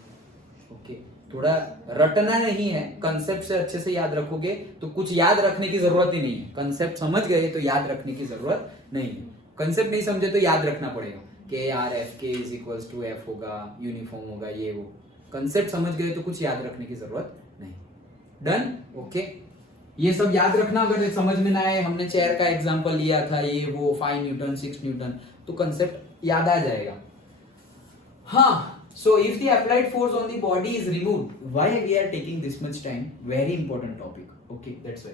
ओके, थोड़ा रटना नहीं है, कंसेप्ट से अच्छे से याद रखोगे तो कुछ याद रखने की जरूरत ही नहीं है। कंसेप्ट समझ गए तो याद रखने की जरूरत नहीं है, कंसेप्ट नहीं समझे तो याद रखना पड़ेगा कि यार F K is equals to F होगा, यूनिफॉर्म होगा, ये वो। कंसेप्ट समझ गए तो कुछ याद रखने की जरूरत नहीं। डन? ओके, ये सब याद रखना। अगर समझ में ना आए, हमने चेयर का एग्जांपल लिया था, ये वो 5 न्यूटन 6 न्यूटन, तो कंसेप्ट याद आ जाएगा। हाँ So if the applied force on the body is removed, why we are taking this much time? Very important topic. Okay, that's why.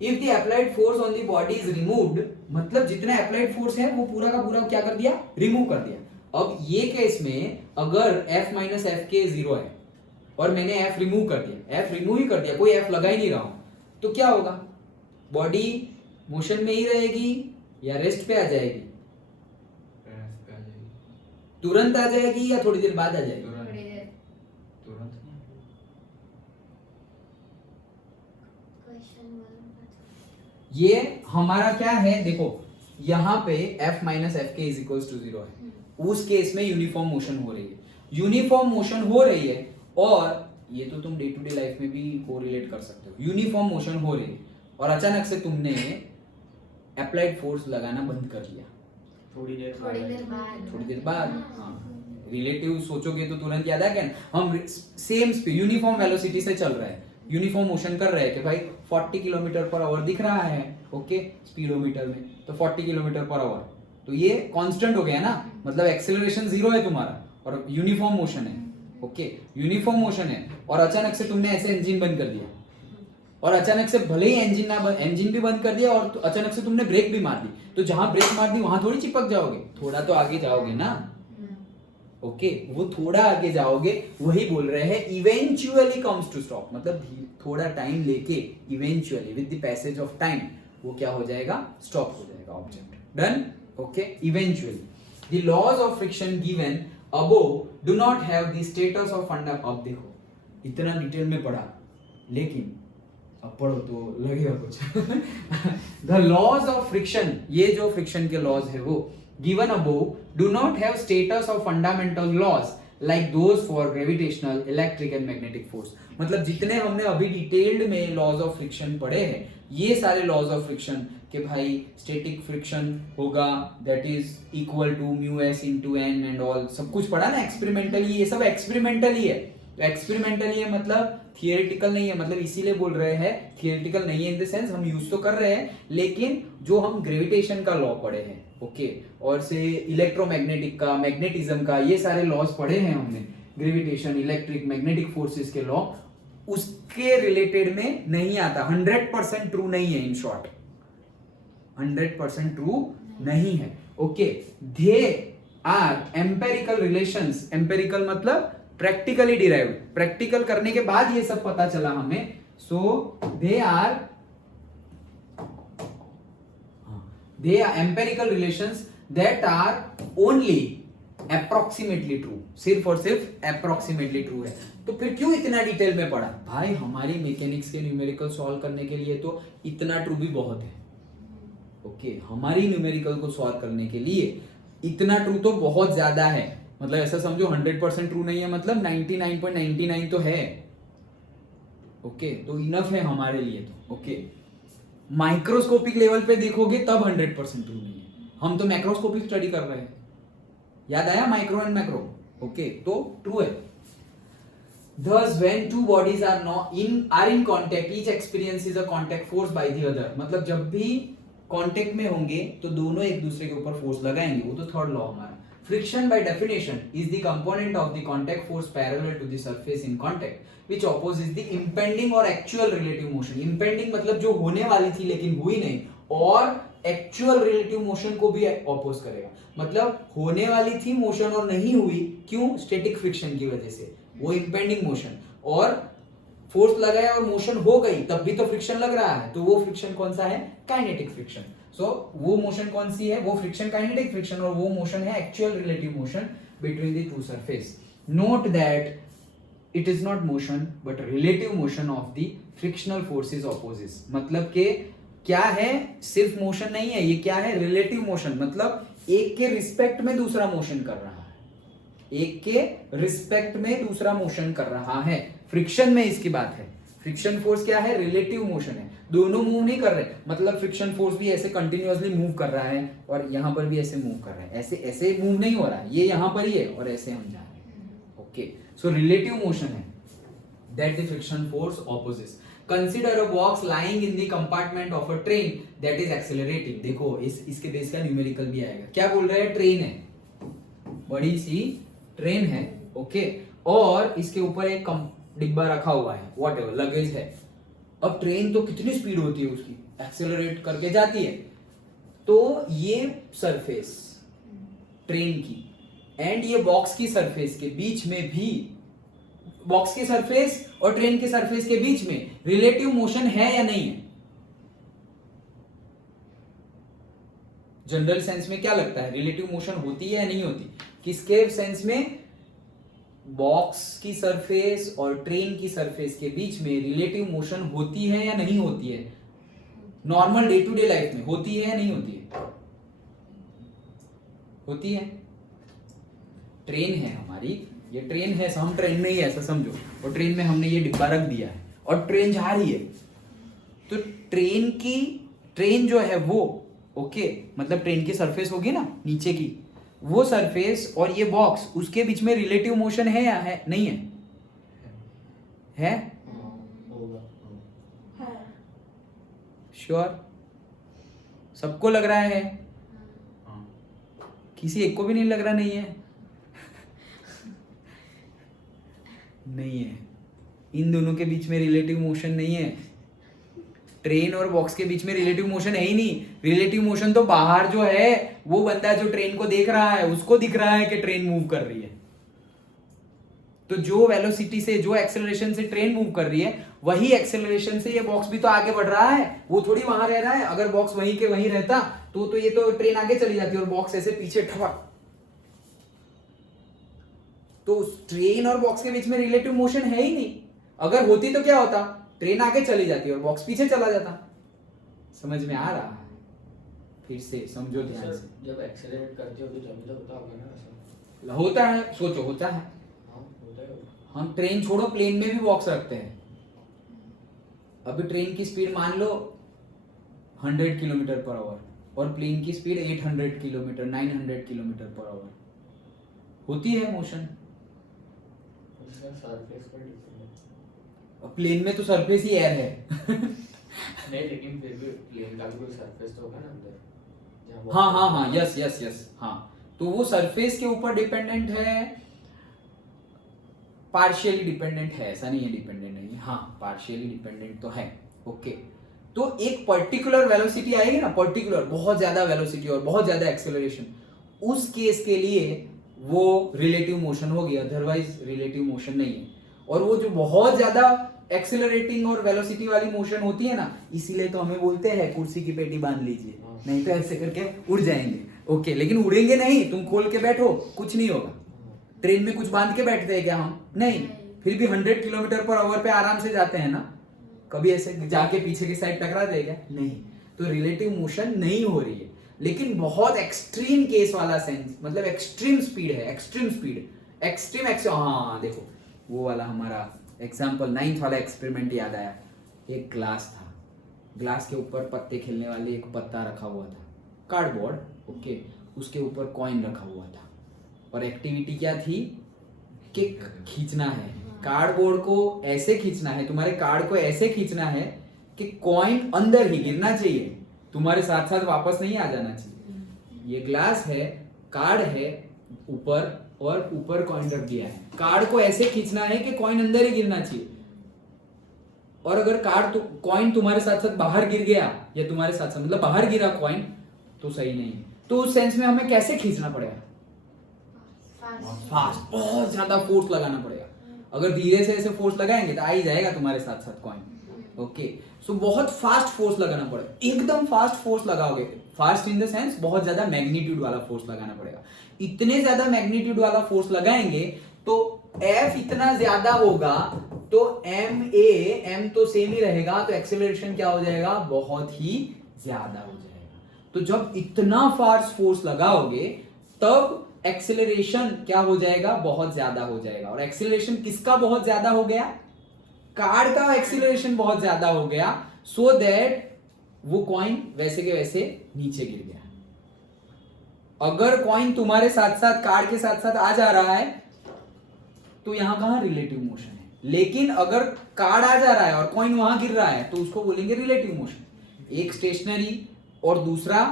If the applied force on the body is removed, मतलब जितना applied force है वो पूरा का पूरा क्या कर दिया? Remove कर दिया. अब ये केस में अगर F minus F के 0 है और मैंने F रिमूव कर दिया, F रिमूव ही कर दिया, कोई F लगा ही नहीं रहा हूं, तो क्या होगा? बॉडी मोशन में ही रहेगी या रेस्ट पे आ जाएगी? तुरंत आ जाएगी या थोड़ी देर बाद आ जाएगी? तुरंत ये हमारा क्या है, देखो यहाँ पे F minus F K is equals to 0 है, उस केस में यूनिफॉर्म मोशन हो रही है, यूनिफॉर्म मोशन हो रही है, और ये तो तुम डे टू डे लाइफ में भी कोरिलेट कर सकते हो, यूनिफॉर्म मोशन हो रही है और अचानक से तुमने अप्लाइड फोर्स लगाना बंद कर दिया, थोड़ी देर हाँ। बाद हाँ, रिलेटिव सोचोगे तो तुरंत याद आ गया, हम सेम स्पीड यूनिफॉर्म वेलोसिटी से चल रहा है, यूनिफॉर्म मोशन कर रहे हैं कि भाई 40 किलोमीटर पर आवर दिख रहा है, ओके, स्पीडोमीटर में तो 40 किलोमीटर पर आवर, तो ये कांस्टेंट हो गया ना, मतलब एक्सेलरेशन 0 है तुम्हारा और यूनिफॉर्म मोशन है, ओके, यूनिफॉर्म मोशन है, और अचानक से तुमने ऐसे इंजन बंद कर दिया, और अचानक से भले ही इंजन भी बंद कर दिया और तो अचानक से तुमने ब्रेक भी मार दी, तो जहां ब्रेक मार दी वहां थोड़ी चिपक जाओगे, थोड़ा तो आगे जाओगे ना, ओके, वो थोड़ा आगे जाओगे, वही बोल रहे हैं इवेंचुअली कम्स टू स्टॉप, मतलब थोड़ा टाइम लेके eventually with the passage of time वो क्या हो जाएगा, स्टॉप हो जाएगा object, done, okay, eventually the laws of friction given above do not have the status of fundamental, अब देखो इतना डिटेल में पढ़ा, लेकिन अब पढ़ो तो लगेगा कुछ द लॉज ऑफ फ्रिक्शन, ये जो फ्रिक्शन के लॉज है वो given above do not have status of fundamental laws like those for gravitational, electric and magnetic force, मतलब जितने हमने अभी डिटेल्ड में लॉज ऑफ फ्रिक्शन पढ़े हैं, ये सारे लॉज ऑफ फ्रिक्शन कि भाई स्टैटिक फ्रिक्शन होगा that is equal to mu S into N and all, सब कुछ पढ़ा ना एक्सपेरिमेंटली, ये सब एक्सपेरिमेंटली है, एक्सपेरिमेंटली है मतलब थियोरेटिकल नहीं है, मतलब इसीलिए बोल रहे हैं थियोरेटिकल नहीं है इन द सेंस हम यूज तो कर रहे हैं, लेकिन जो हम ग्रेविटेशन का लॉ पढ़े हैं, ओके, और से इलेक्ट्रोमैग्नेटिक का, मैग्नेटिज्म का, ये सारे लॉज पढ़े हैं हमने, ग्रेविटेशन, इलेक्ट्रिक, मैग्नेटिक फोर्सेस के लॉ, उसके रिलेटेड में नहीं आता, 100% ट्रू नहीं है, इन शॉर्ट 100% ट्रू नहीं है, okay, they are empirical relations, empirical मतलब प्रैक्टिकली डिराइव्ड, प्रैक्टिकल करने के बाद ये सब पता चला हमें, so they are empirical relations that are only approximately true, सिर्फ और सिर्फ approximately true है, तो फिर क्यों इतना डिटेल में पढ़ा भाई, हमारी मैकेनिक्स के न्यूमेरिकल सॉल्व करने के लिए तो इतना ट्रू भी बहुत है, ओके, हमारी न्यूमेरिकल को सॉल्व करने के लिए इतना ट्रू तो बहुत ज्यादा है, मतलब ऐसा समझो 100% ट्रू नहीं है, मतलब 99.99 तो है, ओके, तो इनफ है हमारे लिए तो, ओके, माइक्रोस्कोपिक लेवल पे देखोगे तब 100% ट्रू नहीं है, हम तो मैक्रोस्कोपिक स्टडी कर रहे हैं, याद आया माइक्रो एंड मैक्रो, ओके, तो ट्रू है। Thus when two bodies are in contact, each experiences a contact force by the other, मतलब जब भी कांटेक्ट में होंगे तो दोनों एक दूसरे के ऊपर फोर्स लगाएंगे, वो तो थर्ड लॉ हमारा। Friction by definition is the component of the contact force parallel to the surface in contact which opposes the impending or actual relative motion। impending मतलब जो होने वाली थी लेकिन हुई नहीं, और एक्चुअल रिलेटिव मोशन को भी ऑपोज करेगा, मतलब होने वाली थी मोशन और नहीं हुई, क्यों, स्टैटिक फ्रिक्शन की वजह से, वो इंपेंडिंग मोशन, और फोर्स लगाया और मोशन हो गई तब भी तो फ्रिक्शन लग रहा है, तो वो फ्रिक्शन कौन सा है, काइनेटिक फ्रिक्शन। सो वो मोशन कौन सी है, वो फ्रिक्शन काइनेटिक फ्रिक्शन, और वो मोशन है actual relative motion between the two surface. Note that it is not motion but relative motion of the frictional forces opposites, मतलब के क्या है, सिर्फ मोशन नहीं है, ये क्या है, रिलेटिव मोशन, मतलब एक के रिस्पेक्ट में दूसरा मोशन कर रहा है, एक के रिस्पेक्ट में दूसरा मोशन कर रहा है। फ्रिक्शन में इसकी बात है, फ्रिक्शन फोर्स क्या है, रिलेटिव मोशन है, दोनों मूव नहीं कर रहे, मतलब फ्रिक्शन फोर्स भी ऐसे कंटिन्यूअसली मूव कर रहा है और यहां पर भी ऐसे मूव कर रहा है, ऐसे ऐसे मूव नहीं हो रहा है, ये यहां पर ही है और ऐसे हम जा रहे हैं, ओके, सो रिलेटिव मोशन है that the friction force opposites. Consider a box lying in the compartment of a train that is accelerating। देखो इसके बेस का न्यूमेरिकल भी आएगा, क्या बोल रहे हैं, ट्रेन है, बड़ी सी ट्रेन है, ओके, और इसके ऊपर एक डिब्बा रखा हुआ है, वॉट एवर लगेज है। अब ट्रेन तो कितनी स्पीड होती है उसकी, एक्सेलरेट करके जाती है। तो ये सरफेस ट्रेन की एंड ये बॉक्स की सरफेस के बीच में भी, बॉक्स की सरफेस और ट्रेन की सरफेस के बीच में रिलेटिव मोशन है या नहीं है? जनरल सेंस में क्या लगता है, रिलेटिव मोशन होती है या नहीं होती? किसके सेंस में? बॉक्स की सरफेस और ट्रेन की सरफेस के बीच में रिलेटिव मोशन होती है या नहीं होती है? Normal day to day life में होती है या नहीं होती है? होती है। ट्रेन है हमारी, ये ट्रेन है, हम ट्रेन में ही ऐसा समझो, और ट्रेन में हमने ये डिब्बा रख दिया है और ट्रेन जा रही है। तो ट्रेन जो है वो ओके, मतलब ट्रेन की सरफेस होगी ना नीचे की, वो सरफेस और ये बॉक्स, उसके बीच में रिलेटिव मोशन है या है नहीं है? है होगा। है। श्योर? सबको लग रहा है? हाँ। किसी एक को भी नहीं लग रहा नहीं है? नहीं है। इन दोनों के बीच में रिलेटिव मोशन नहीं है। ट्रेन और बॉक्स के बीच में रिलेटिव मोशन है ही नहीं। रिलेटिव मोशन तो बाहर जो है वो बंदा जो ट्रेन को देख रहा है उसको दिख रहा है कि ट्रेन मूव कर रही है। तो जो वेलोसिटी से, जो एक्सेलरेशन से ट्रेन मूव कर रही है, वही एक्सेलरेशन से ये बॉक्स भी तो आगे बढ़ रहा है। वो थोड़ी वहां रह रहा है। अगर बॉक्स वहीं के वहीं रहता तो ये तो ट्रेन आगे चली जाती और बॉक्स ऐसे पीछे ठपक। तो ट्रेन और बॉक्स के बीच में रिलेटिव मोशन है ही नहीं। अगर होती तो क्या होता, ट्रेन आगे चली जाती और बॉक्स पीछे चला जाता। समझ में आ रहा है? फिर से समझो ध्यान से। जब एक्सेलरेट करते हो तो जब तो होता होगा ना ऐसा? होता है, सोचो होता है। हाँ होता है। हम ट्रेन छोड़ो, प्लेन में भी बॉक्स रखते हैं। अभी ट्रेन की स्पीड मान लो 100 किलोमीटर पर आवर और प्लेन की speed 800 kilometre 900 kilometre per hour. होती है मोशन। उसका सरफेस पर डिपेंड है। प्लेन में तो सरफेस ही एयर है। नहीं लेकिन फिर भी प्लेन का भी कोई सरफेस तो होगा ना अंदर। हाँ हाँ हाँ, यस यस यस, हाँ। तो वो सरफेस के ऊपर डिपेंडेंट है, पार्शियली डिपेंडेंट है, ऐसा नहीं है डिपेंडेंट नहीं, हाँ पार्शियली डिपेंडेंट तो है। ओके, तो एक पर्टिकुलर वेलोसिटी आएगी ना, पर्टिकुलर बहुत ज्यादा वेलोसिटी और बहुत ज्यादा एक्सेलरेशन, उस केस के लिए वो रिलेटिव मोशन होगी, अदरवाइज रिलेटिव मोशन नहीं है। और वो जो बहुत ज्यादा एक्सेलरेटिंग और वेलोसिटी वाली मोशन होती है ना, इसीलिए तो हमें बोलते हैं कुर्सी की पेटी बांध लीजिए, नहीं तो ऐसे करके उड़ जाएंगे। ओके, लेकिन उड़ेंगे नहीं, तुम खोल के बैठो कुछ नहीं होगा। ट्रेन में कुछ बांध के बैठते हैं क्या हम? नहीं। फिर भी 100 किलोमीटर पर आवर पे आराम से जाते हैं ना। कभी ऐसे जाके पीछे की साइड टकरा जाएगा? नहीं। तो रिलेटिव मोशन नहीं हो रही है। लेकिन बहुत एक्सट्रीम केस वाला सेंस, मतलब एक्सट्रीम स्पीड है, एक्सट्रीम स्पीड, हाँ देखो वो वाला हमारा एग्जाम्पल 9th वाला एक्सपेरिमेंट याद आया। एक ग्लास था, ग्लास के ऊपर पत्ते खेलने वाले एक पत्ता रखा हुआ था, कार्डबोर्ड, ओके, उसके ऊपर कॉइन रखा हुआ था और एक्टिविटी क्या थी कि खींचना है कार्डबोर्ड को, ऐसे खींचना है, तुम्हारे कार्ड को ऐसे खींचना है कि कॉइन अंदर ही गिरना चाहिए, तुम्हारे साथ साथ वापस नहीं आ जाना चाहिए। ये ग्लास है, कार्ड है ऊपर और ऊपर कॉइन रख दिया है। कार्ड को ऐसे खींचना है कि कॉइन अंदर ही गिरना चाहिए, और अगर कार्ड कॉइन तुम्हारे साथ साथ बाहर गिर गया या तुम्हारे साथ साथ मतलब बाहर गिरा कॉइन तो सही नहीं है। तो उस सेंस में हमें कैसे खींचना पड़ेगा? फास्ट, बहुत ज्यादा फोर्स लगाना पड़ेगा। अगर धीरे से ऐसे फोर्स लगाएंगे तो आ ही जाएगा तुम्हारे साथ साथ कॉइन। ओके, सो बहुत फास्ट फोर्स लगाना पड़ेगा, एकदम फास्ट फोर्स लगाओगे, फास्ट इन द सेंस बहुत ज्यादा मैग्नीट्यूड वाला फोर्स लगाना पड़ेगा। इतने ज्यादा मैग्नीट्यूड वाला फोर्स लगाएंगे तो F इतना ज्यादा होगा तो m तो सेम ही रहेगा, तो एक्सेलरेशन क्या हो जाएगा? बहुत ही ज्यादा हो जाएगा। तो जब इतना फास्ट फोर्स लगाओगे तब एक्सेलरेशन क्या हो जाएगा? बहुत ज्यादा हो जाएगा। और एक्सेलरेशन किसका बहुत ज्यादा हो गया? कार्ड का एक्सेलरेशन बहुत ज्यादा हो गया, सो दैट वो कॉइन वैसे के वैसे नीचे गिर गया। अगर कॉइन तुम्हारे साथ साथ कार्ड के साथ साथ आ जा रहा है तो यहां कहां रिलेटिव मोशन है, लेकिन अगर कार्ड आ जा रहा है और कॉइन वहां गिर रहा है तो उसको बोलेंगे रिलेटिव मोशन। एक स्टेशनरी और दूसरा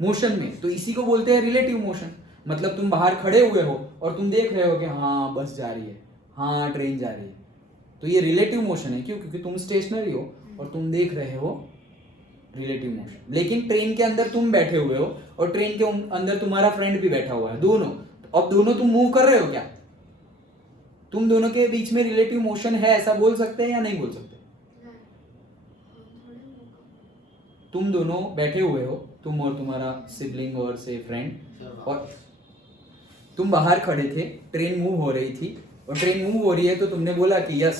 मोशन में, तो इसी को बोलते हैं रिलेटिव मोशन। मतलब तुम बाहर खड़े हुए हो और तुम देख रहे हो कि हाँ बस जा रही है, हाँ ट्रेन जा रही है, तो ये रिलेटिव मोशन है। क्यों? क्योंकि तुम स्टेशनरी हो और तुम देख रहे हो, रिलेटिव मोशन। लेकिन ट्रेन के अंदर तुम बैठे हुए हो और ट्रेन के अंदर तुम्हारा फ्रेंड भी बैठा हुआ है, दोनों, अब दोनों तुम मूव कर रहे हो क्या? तुम दोनों के बीच में रिलेटिव मोशन है, ऐसा बोल सकते हैं या नहीं बोल सकते? तुम दोनों बैठे हुए हो, तुम और तुम्हारा सिबलिंग और से फ्रेंड, और तुम बाहर खड़े थे, ट्रेन मूव हो रही थी और ट्रेन मूव हो रही है तो तुमने बोला कि yes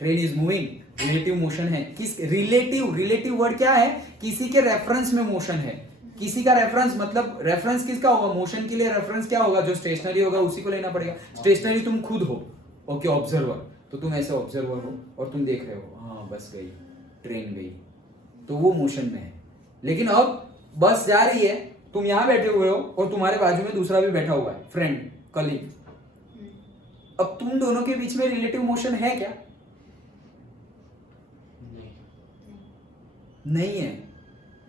train is moving, relative motion है। किस रिलेटिव वर्ड क्या है? किसी के रेफरेंस में मोशन है। किसी का रेफरेंस मतलब रेफरेंस किसका होगा? मोशन के लिए रेफरेंस क्या होगा? जो स्टेशनरी होगा उसी को लेना पड़ेगा। स्टेशनरी तुम खुद हो, ओके, ऑब्जर्वर, तो तुम ऐसे ऑब्जर्वर हो और तुम देख रहे हो, हाँ बस गई, ट्रेन गई, तो वो मोशन में है। लेकिन अब बस जा रही है, तुम यहां बैठे हुए हो और तुम्हारे बाजू में दूसरा भी बैठा हुआ है, फ्रेंड, कलीग। अब तुम दोनों के बीच में रिलेटिव मोशन है क्या? नहीं है।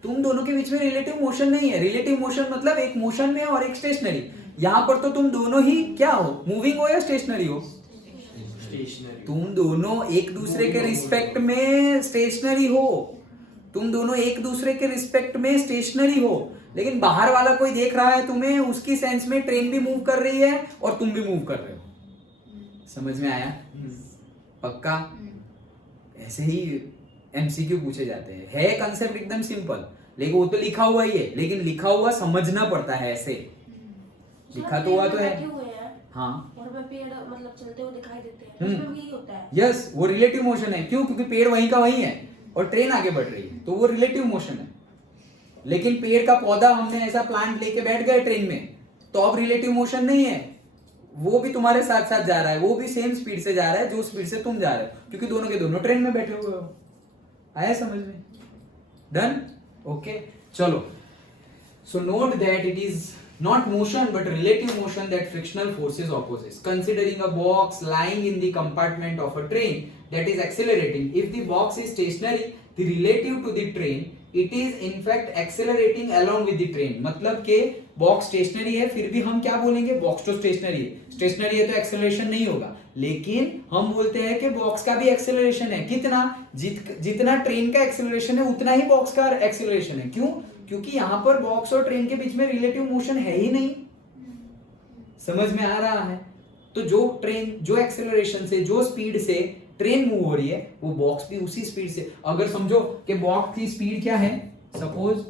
तुम दोनों के बीच में रिलेटिव मोशन नहीं है। रिलेटिव मोशन मतलब एक मोशन में और एक स्टेशनरी। यहां पर तो तुम दोनों ही क्या हो? मूविंग हो या स्टेशनरी हो? स्टेशनरी। तुम दोनों एक दूसरे के रिस्पेक्ट में स्टेशनरी हो। तुम दोनों एक दूसरे के रिस्पेक्ट में स्टेशनरी हो। लेकिन बाहर वाला कोई देख रहा है तुम्हें, उसकी सेंस में ट्रेन भी मूव कर रही है और तुम भी मूव कर रहे हो। समझ में आया? पक्का? ऐसे ही एमसीक्यू पूछे जाते हैं। है कंसेप्ट एकदम सिंपल, लेकिन वो तो लिखा हुआ ही है, लेकिन लिखा हुआ समझना पड़ता है। ऐसे लिखा तो हुआ तो है, हाँ, और मैं पेड़ मतलब चलते हुए दिखाई देते हैं, उसमें भी यही होता है। यस, वो रिलेटिव मोशन है। क्यों? क्योंकि पेड़ वहीं का वहीं है और ट्रेन आगे बढ़ रही है, तो वो रिलेटिव मोशन है। लेकिन पेड़ का पौधा हमने ऐसा प्लांट लेके बैठ गए ट्रेन में, तो अब रिलेटिव मोशन नहीं है, वो भी तुम्हारे साथ साथ जा रहा है, वो भी सेम स्पीड से जा रहा है जो स्पीड से तुम जा रहे हो, क्योंकि दोनों के दोनों ट्रेन में बैठे हुए हो। आया समझ में? डन? ओके, चलो। So note that it is not motion but relative motion that frictional forces opposes. Considering a box lying in the compartment of a train that is accelerating, if the box is stationary, the relative to the train, it is in fact accelerating along with the train. मतलब के बॉक्स स्टेशनरी है, फिर भी हम क्या बोलेंगे? बॉक्स तो स्टेशनरी है, स्टेशनरी है तो एक्सेलरेशन नहीं होगा। लेकिन हम बोलते हैं कि बॉक्स का भी एक्सेलरेशन है। कितना? जितना ट्रेन का एक्सेलरेशन है उतना ही बॉक्स का एक्सेलरेशन है। क्यों? क्योंकि यहां पर बॉक्स और ट्रेन के बीच में रिलेटिव मोशन है ही नहीं। समझ में आ रहा है? तो जो एक्सेलरेशन से, जो स्पीड से ट्रेन मूव हो रही है, वो बॉक्स भी उसी स्पीड से। अगर समझो कि बॉक्स की स्पीड क्या है, सपोज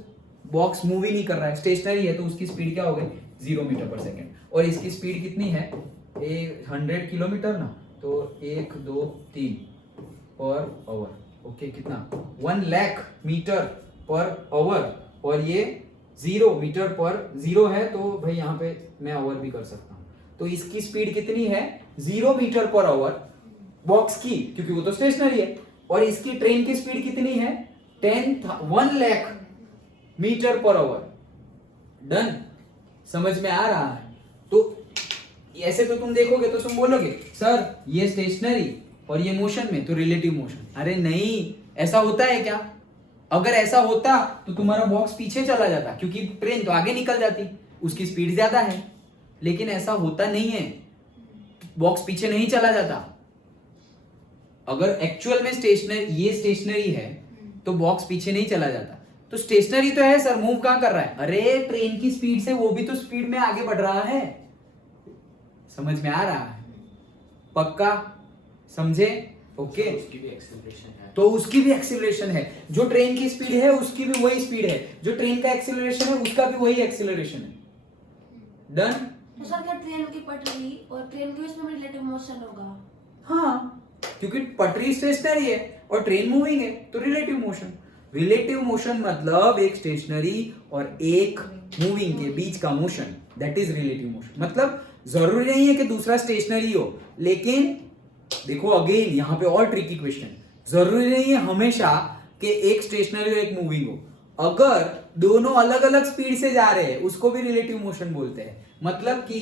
बॉक्स मूव ही नहीं कर रहा है, स्टेशनरी है, तो उसकी स्पीड क्या हो गई? 0 मीटर पर सेकेंड। और इसकी स्पीड कितनी है? 100 किलोमीटर ना, तो 1 2 3 पर आवर। ओके, कितना? 1 लाख मीटर पर आवर। और ये 0 मीटर पर 0 है, तो भाई यहाँ पे मैं आवर भी कर सकता हूँ। तो इसकी स्पीड कितनी है? 0 मीटर पर आवर बॉक्स की, क्योंकि वो तो स्टेशनरी है। और इसकी ट्रेन की स्पीड कितनी है? 1 lakh metre per hour. Done? समझ में आ रहा है? तो ऐसे तो तुम देखोगे तो तुम बोलोगे सर ये स्टेशनरी और ये मोशन में, तो रिलेटिव मोशन। अरे नहीं, ऐसा होता है क्या? अगर ऐसा होता तो तुम्हारा बॉक्स पीछे चला जाता, क्योंकि ट्रेन तो आगे निकल जाती, उसकी स्पीड ज्यादा है। लेकिन ऐसा होता नहीं है, बॉक्स पीछे नहीं चला जाता। अगर एक्चुअल में ये स्टेशनरी है तो बॉक्स पीछे नहीं चला जाता। तो स्टेशनरी तो है सर, मूव कहां कर रहा है? अरे ट्रेन की स्पीड से वो भी तो स्पीड में आगे बढ़ रहा है। समझ में आ रहा है? पक्का? समझे? ओके, उसकी भी एक्सेलरेशन है, तो उसकी भी एक्सेलरेशन है। जो ट्रेन की स्पीड है उसकी भी वही स्पीड है, जो ट्रेन का एक्सेलरेशन है उसका भी वही एक्सेलरेशन है। डन? तो सर क्या ट्रेन की पटरी और ट्रेन के बीच में रिलेटिव मोशन होगा? हाँ, क्योंकि पटरी स्टेशनरी है और ट्रेन मूविंग है, तो रिलेटिव मोशन। रिलेटिव मोशन मतलब एक स्टेशनरी और एक मूविंग के बीच का motion, that is relative motion. मतलब जरूरी नहीं है कि दूसरा स्टेशनरी हो, लेकिन देखो अगेन यहाँ पे और ट्रिकी क्वेश्चन, जरूरी नहीं है हमेशा कि एक स्टेशनरी और एक मूविंग हो। अगर दोनों अलग अलग स्पीड से जा रहे हैं उसको भी रिलेटिव मोशन बोलते हैं। मतलब कि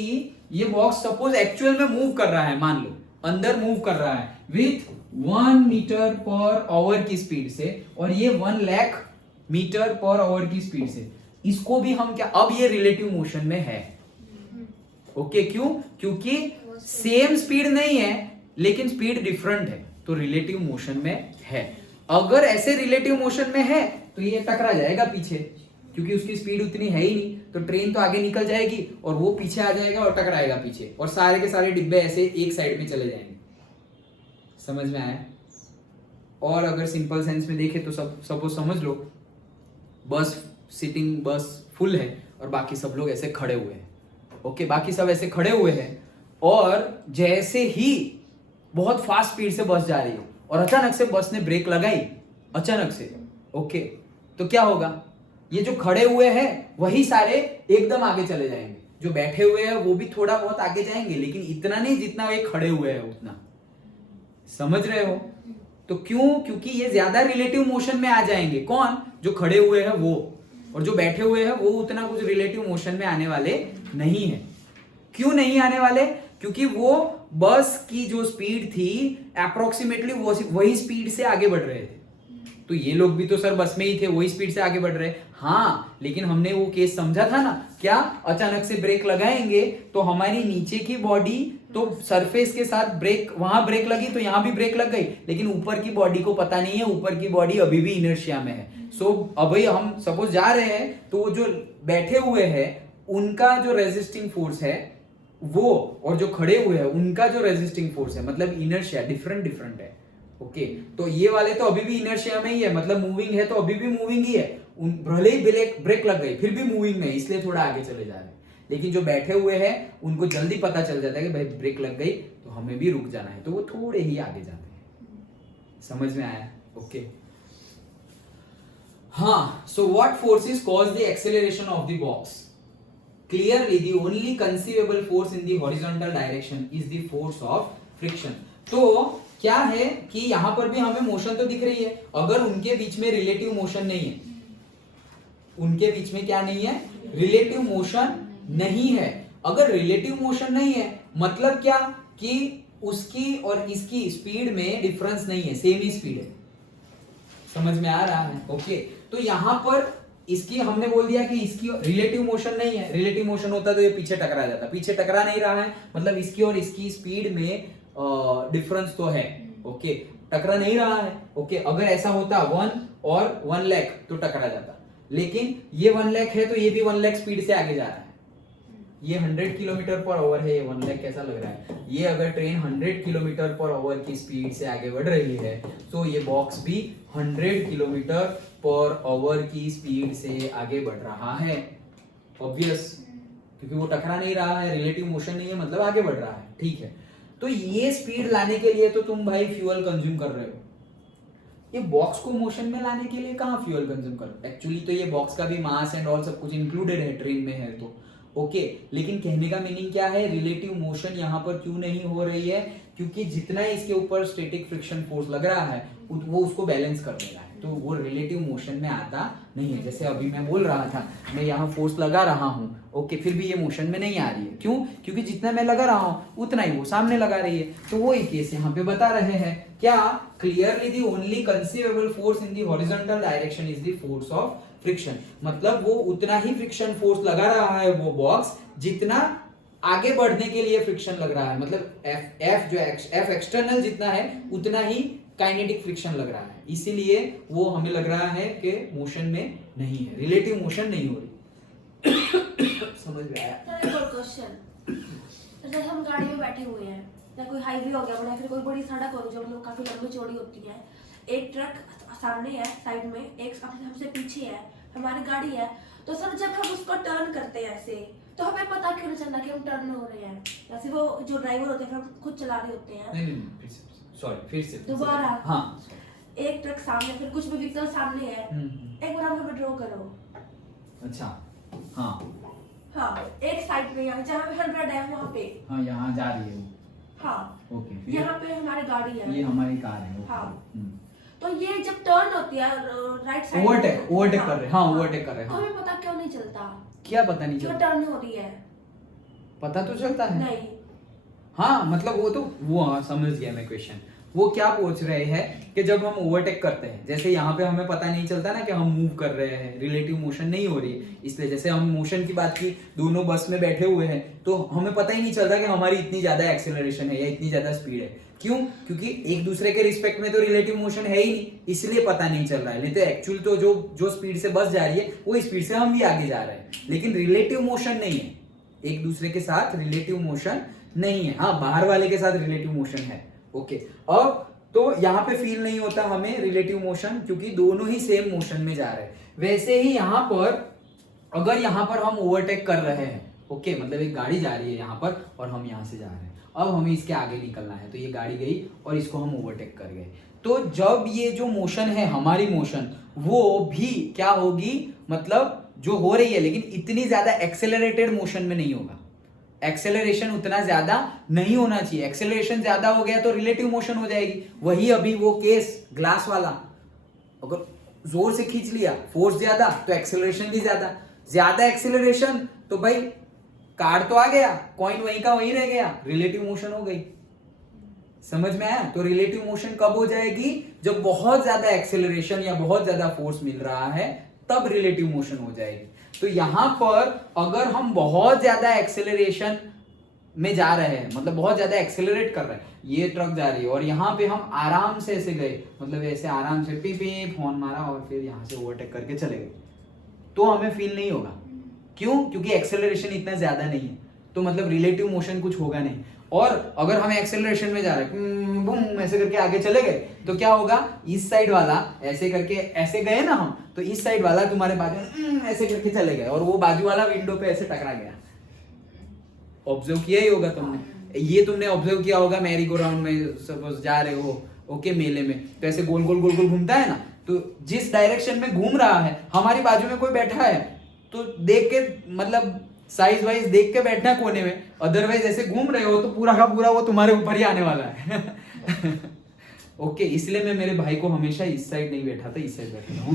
ये बॉक्स सपोज एक्चुअल में मूव कर रहा है, मान लो अंदर मूव कर रहा है विथ 1 मीटर पर आवर की स्पीड से, और ये 1 लाख मीटर पर आवर की स्पीड से। इसको भी हम क्या, अब ये रिलेटिव मोशन में है। ओके क्यों? क्योंकि सेम स्पीड नहीं है लेकिन स्पीड डिफरेंट है, तो रिलेटिव मोशन में है। अगर ऐसे रिलेटिव मोशन में है तो ये टकरा जाएगा पीछे, क्योंकि उसकी स्पीड उतनी है ही नहीं, तो ट्रेन तो आगे निकल जाएगी और वो पीछे आ जाएगा और टकराएगा पीछे, और सारे के सारे डिब्बे ऐसे एक साइड में चले जाएंगे। समझ में आया? और अगर सिंपल सेंस में देखे तो सपोज समझ लो बस सीटिंग, बस फुल है और बाकी सब लोग ऐसे खड़े हुए हैं। ओके, बाकी सब ऐसे खड़े हुए हैं और जैसे ही बहुत फास्ट स्पीड से बस जा रही हो और अचानक से बस ने ब्रेक लगाई, अचानक से, ओके, तो क्या होगा? ये जो खड़े हुए हैं वही सारे एकदम आगे चले जाएंगे, जो बैठे हुए हैं वो भी थोड़ा बहुत आगे जाएंगे, लेकिन इतना नहीं जितना ये खड़े हुए हैं उतना। समझ रहे हो? तो क्यों? क्योंकि ये ज्यादा रिलेटिव मोशन में आ जाएंगे। कौन? जो खड़े हुए हैं वो, और जो बैठे हुए हैं वो उतना कुछ रिलेटिव मोशन में आने वाले नहीं है। क्यों नहीं आने वाले? क्योंकि वो बस की जो स्पीड थी अप्रोक्सीमेटली वही स्पीड से आगे बढ़ रहे थे। तो ये लोग भी तो सर बस में ही थे, वही स्पीड से आगे बढ़ रहे। हाँ, लेकिन हमने वो केस समझा था ना, क्या अचानक से ब्रेक लगाएंगे तो हमारी नीचे की बॉडी तो सरफेस के साथ ब्रेक, वहां ब्रेक लगी तो यहां भी ब्रेक लग गई, लेकिन ऊपर की बॉडी को पता नहीं है, ऊपर की बॉडी अभी भी इनर्शिया में है। सो अभी हम सपोज जा रहे हैं तो जो बैठे हुए हैं उनका जो रेजिस्टिंग फोर्स है वो, और जो खड़े हुए हैं उनका जो रेजिस्टिंग फोर्स है, मतलब इनर्शिया डिफरेंट है। ओके, तो ये वाले तो अभी भी इनर्शिया में ही है, मतलब मूविंग है तो अभी भी मूविंग ही है। भले ही ब्रेक लग गई फिर भी मूविंग में, इसलिए थोड़ा आगे चले जा रहे हैं। लेकिन जो बैठे हुए हैं उनको जल्दी पता चल जाता है कि भाई ब्रेक लग गई तो हमें भी रुक जाना है, तो वो थोड़े ही आगे जाते हैं। समझ में आया? ओके, हाँ। So what forces cause the acceleration of the box? Clearly the only conceivable force in the horizontal direction is the force of friction. तो क्या है कि यहां पर भी हमें मोशन तो दिख रही है, अगर उनके बीच में रिलेटिव मोशन नहीं है, उनके बीच में क्या नहीं है? रिलेटिव मोशन नहीं है। अगर रिलेटिव मोशन नहीं है मतलब क्या? कि उसकी और इसकी स्पीड में डिफरेंस नहीं है, सेम ही स्पीड है। समझ में आ रहा है? ओके, तो यहां पर इसकी हमने बोल दिया कि इसकी रिलेटिव मोशन नहीं है। रिलेटिव मोशन होता तो ये पीछे टकरा जाता, पीछे टकरा नहीं रहा है, मतलब इसकी और इसकी स्पीड में डिफरेंस तो है। ओके, टकरा नहीं रहा है। ओके, अगर ऐसा होता 1 और 1 लाख तो टकरा जाता, लेकिन ये 1 लाख है तो ये भी 1 लाख स्पीड से आगे जा रहा है। ये 100 किलोमीटर पर आवर है, ये 1 लाख कैसा लग रहा है? ये अगर ट्रेन 100 किलोमीटर पर आवर की स्पीड से आगे बढ़ रही है तो ये बॉक्स भी 100 किलोमीटर पर आवर की स्पीड से आगे बढ़ रहा है। ऑब्वियस, क्योंकि वो टकरा नहीं रहा है, रिलेटिव मोशन नहीं है, मतलब आगे बढ़ रहा है। ठीक है, तो ये स्पीड लाने के लिए तो तुम भाई फ्यूल कंज्यूम कर रहे हो। ये बॉक्स को मोशन में लाने के लिए कहाँ फ्यूल कंज्यूम कर? एक्चुअली तो ये बॉक्स का भी मास एंड ऑल सब कुछ इंक्लूडेड है ट्रेन में है तो ओके, लेकिन कहने का मीनिंग क्या है? रिलेटिव मोशन यहाँ पर क्यों नहीं हो रही है? क्योंकि जितना इसके ऊपर स्टैटिक फ्रिक्शन फोर्स लग रहा है वो उसको बैलेंस कर दे रहा है, तो वो रिलेटिव मोशन में आता नहीं है। जैसे अभी मैं बोल रहा था, मैं यहाँ फोर्स लगा रहा हूँ, ओके, फिर भी ये मोशन में नहीं आ रही है। क्यों? क्योंकि जितना मैं लगा रहा हूँ उतना ही वो सामने लगा रही है। तो वो एक केस यहाँ पे बता रहे हैं क्या? Clearly the only conceivable force in the horizontal direction is the force of friction. मतलब वो उतना ही फ्रिक्शन फोर्स लगा रहा है वो बॉक्स जितना आगे बढ़ने के लिए फ्रिक्शन लग रहा है, मतलब एफ एक्सटर्नल जितना है उतना ही काइनेटिक फ्रिक्शन लग रहा है, इसीलिए वो हमें लग रहा है कि मोशन में नहीं है, रिलेटिव मोशन नहीं हो रही। समझ में आया? क्वेश्चन, जैसे हम गाड़ी में बैठे हुए हैं या कोई हाईवे हो गया बड़ा, फिर कोई बड़ी सड़क हो जो मतलब काफी लंबी चौड़ी होती है, एक ट्रक सामने है साइड में, एक हमसे पीछे है, हमारी गाड़ी है, तो सर जब हम उसको टर्न करते हैं ऐसे तो हमें पता क्यों नहीं चलता कि हम टर्न हो रहे हैं, या फिर वो जो ड्राइवर होते हैं हम खुद चला रहे होते हैं? नहीं, फिर से दोबारा। हाँ, एक ट्रक सामने, फिर कुछ भी व्हीकल सामने है, एक बार हमें ड्रॉ करो। अच्छा, हाँ हाँ, एक साइड पे यहाँ जहाँ पे 100 है वहाँ पे, हाँ, यहाँ जा रही है वो। हाँ, ओके, यहाँ पे हमारी गाड़ी है, ये हमारी कार है। हाँ, तो ये जब टर्न होती है राइट साइड, ओवरटेक कर रहे हैं, हाँ ओवरटेक कर रहे हैं। हमें पता क्यों नहीं चलता? क्या पता नहीं क्यों चलता? टर्न हो रही है? पता तो चलता है। नहीं। हाँ, मतलब वो तो वो, हाँ समझ गया मैं क्वेश्चन। वो क्या पूछ रहे हैं कि जब हम ओवरटेक करते हैं, जैसे यहाँ पे हमें पता नहीं चलता ना कि हम मूव कर रहे हैं, रिलेटिव मोशन नहीं हो रही है, इसलिए जैसे हम मोशन की बात की, दोनों बस में बैठे हुए हैं तो हमें पता ही नहीं चलता कि हमारी इतनी ज्यादा एक्सेलरेशन है या इतनी ज्यादा स्पीड है। क्यों? क्योंकि एक दूसरे के रिस्पेक्ट में तो रिलेटिव मोशन है ही नहीं, इसलिए पता नहीं चल रहा है। नहीं तो एक्चुअल तो जो स्पीड से बस जा रही है वो स्पीड से हम भी आगे जा रहे हैं, लेकिन रिलेटिव मोशन नहीं है, एक दूसरे के साथ रिलेटिव मोशन नहीं है। हाँ, बाहर वाले के साथ रिलेटिव मोशन है। ओके, अब तो यहाँ पे फील नहीं होता हमें रिलेटिव मोशन, क्योंकि दोनों ही सेम मोशन में जा रहे हैं। वैसे ही यहाँ पर अगर यहाँ पर हम ओवरटेक कर रहे हैं, ओके, मतलब एक गाड़ी जा रही है यहाँ पर और हम यहाँ से जा रहे हैं, अब हमें इसके आगे निकलना है, तो ये गाड़ी गई और इसको हम ओवरटेक कर गए। तो जब ये जो मोशन है हमारी मोशन, वो भी क्या होगी, मतलब जो हो रही है लेकिन इतनी ज्यादा एक्सेलरेटेड मोशन में नहीं होगा। एक्सेलरेशन उतना ज्यादा नहीं होना चाहिए, एक्सेलरेशन ज्यादा हो गया तो रिलेटिव मोशन हो जाएगी। वही अभी वो केस ग्लास वाला, अगर जोर से खींच लिया, फोर्स ज्यादा तो एक्सेलरेशन भी ज्यादा, ज्यादा एक्सेलरेशन तो भाई कार्ड तो आ गया, कॉइन वहीं का वहीं रह गया, रिलेटिव मोशन हो गई। समझ में आया? तो रिलेटिव मोशन कब हो जाएगी? जब बहुत ज्यादा एक्सेलरेशन या बहुत ज्यादा फोर्स मिल रहा है, तब रिलेटिव मोशन हो जाएगी। तो यहां पर अगर हम बहुत ज्यादा एक्सेलरेशन में जा रहे हैं, मतलब बहुत ज्यादा एक्सेलरेट कर रहे हैं, ये ट्रक जा रही है और यहाँ पे हम आराम से ऐसे गए, मतलब ऐसे आराम से पी पी फोन मारा और फिर यहाँ से ओवरटेक करके चले गए, तो हमें फील नहीं होगा। क्यों? क्योंकि एक्सेलरेशन इतना ज्यादा नहीं है, तो मतलब रिलेटिव मोशन कुछ होगा नहीं। और अगर हम एक्सेलरेशन में जा रहे हैं, बूम ऐसे करके आगे चले गए, तो क्या होगा, इस साइड वाला ऐसे करके ऐसे गए ना हम, तो इस साइड वाला तुम्हारे बाजू में ऐसे करके चले गए और वो बाजू वाला विंडो पे ऐसे टकरा गया। ऑब्जर्व किया ही होगा तुमने, ये तुमने ऑब्जर्व किया होगा, मैरी गो राउंड में सपोज जा रहे हो, ओके, मेले में, तो ऐसे गोल गोल गोल गोल घूमता है ना, तो जिस डायरेक्शन में घूम रहा है, हमारी बाजू में कोई बैठा है तो देख के, मतलब साइज वाइज देख के बैठना कोने में, अदरवाइज ऐसे घूम रहे हो तो पूरा का पूरा वो तुम्हारे ऊपर ही आने वाला है। ओके, इसलिए मैं मेरे भाई को हमेशा इस साइड नहीं बैठा था, इस साइड बैठा हूं।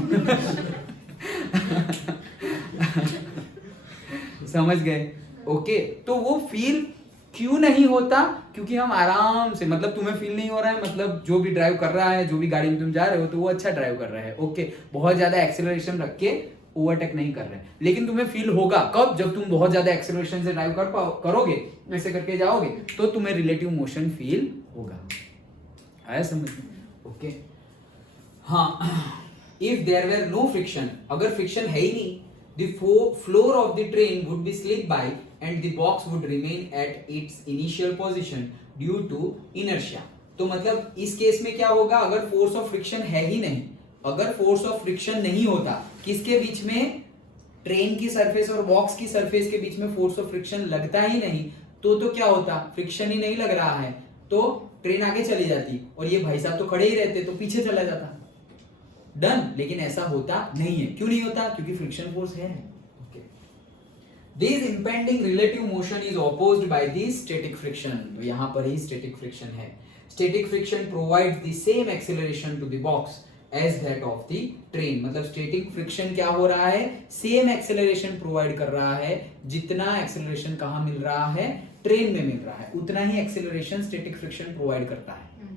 समझ गए? ओके, तो वो फील क्यों नहीं होता? क्योंकि हम आराम से, मतलब तुम्हें फील नहीं हो रहा है, मतलब जो भी ड्राइव कर रहा है, जो भी गाड़ी में तुम जा रहे हो, तो वो अच्छा ड्राइव कर रहा है, ओके, बहुत ज्यादा एक्सेलरेशन रख के ओवरटेक नहीं कर रहे, लेकिन तुम्हें फील होगा कब? जब तुम बहुत ज्यादा एक्सेलरेशन से ड्राइव करोगे, ऐसे करके जाओगे, तो तुम्हें रिलेटिव मोशन फील होगा। आया समझ में? ओके, हाँ, if there were no friction, अगर फ्रिक्शन है ही नहीं, the floor of the train would be slipped by and the box would remain at its initial position due to inertia। तो मतलब इस केस में क्या होगा, अगर फोर्स ऑफ फ्रिक्शन है ही नहीं, अगर फोर्स ऑफ फ्रिक्शन नहीं होता, किसके बीच में, ट्रेन की सरफेस और बॉक्स की सरफेस के बीच में फोर्स ऑफ फ्रिक्शन लगता ही नहीं, तो क्या होता, फ्रिक्शन ही नहीं लग रहा है, तो ट्रेन आगे चली जाती और ये भाई साहब तो खड़े ही रहते, तो पीछे चला जाता, डन। लेकिन ऐसा होता नहीं है। क्यों नहीं होता? क्योंकि फ्रिक्शन फोर्स है। Okay, this impending relative motion is opposed by this static friction. तो यहां पर ही स्टैटिक फ्रिक्शन है। Static friction provides the same acceleration to the box as that of the train. मतलब स्टैटिक फ्रिक्शन क्या हो रहा है, सेम एक्सेलरेशन प्रोवाइड कर रहा है, जितना एक्सेलरेशन कहां मिल रहा है, ट्रेन में मिल रहा है, उतना ही एक्सेलरेशन स्टैटिक फ्रिक्शन प्रोवाइड करता है।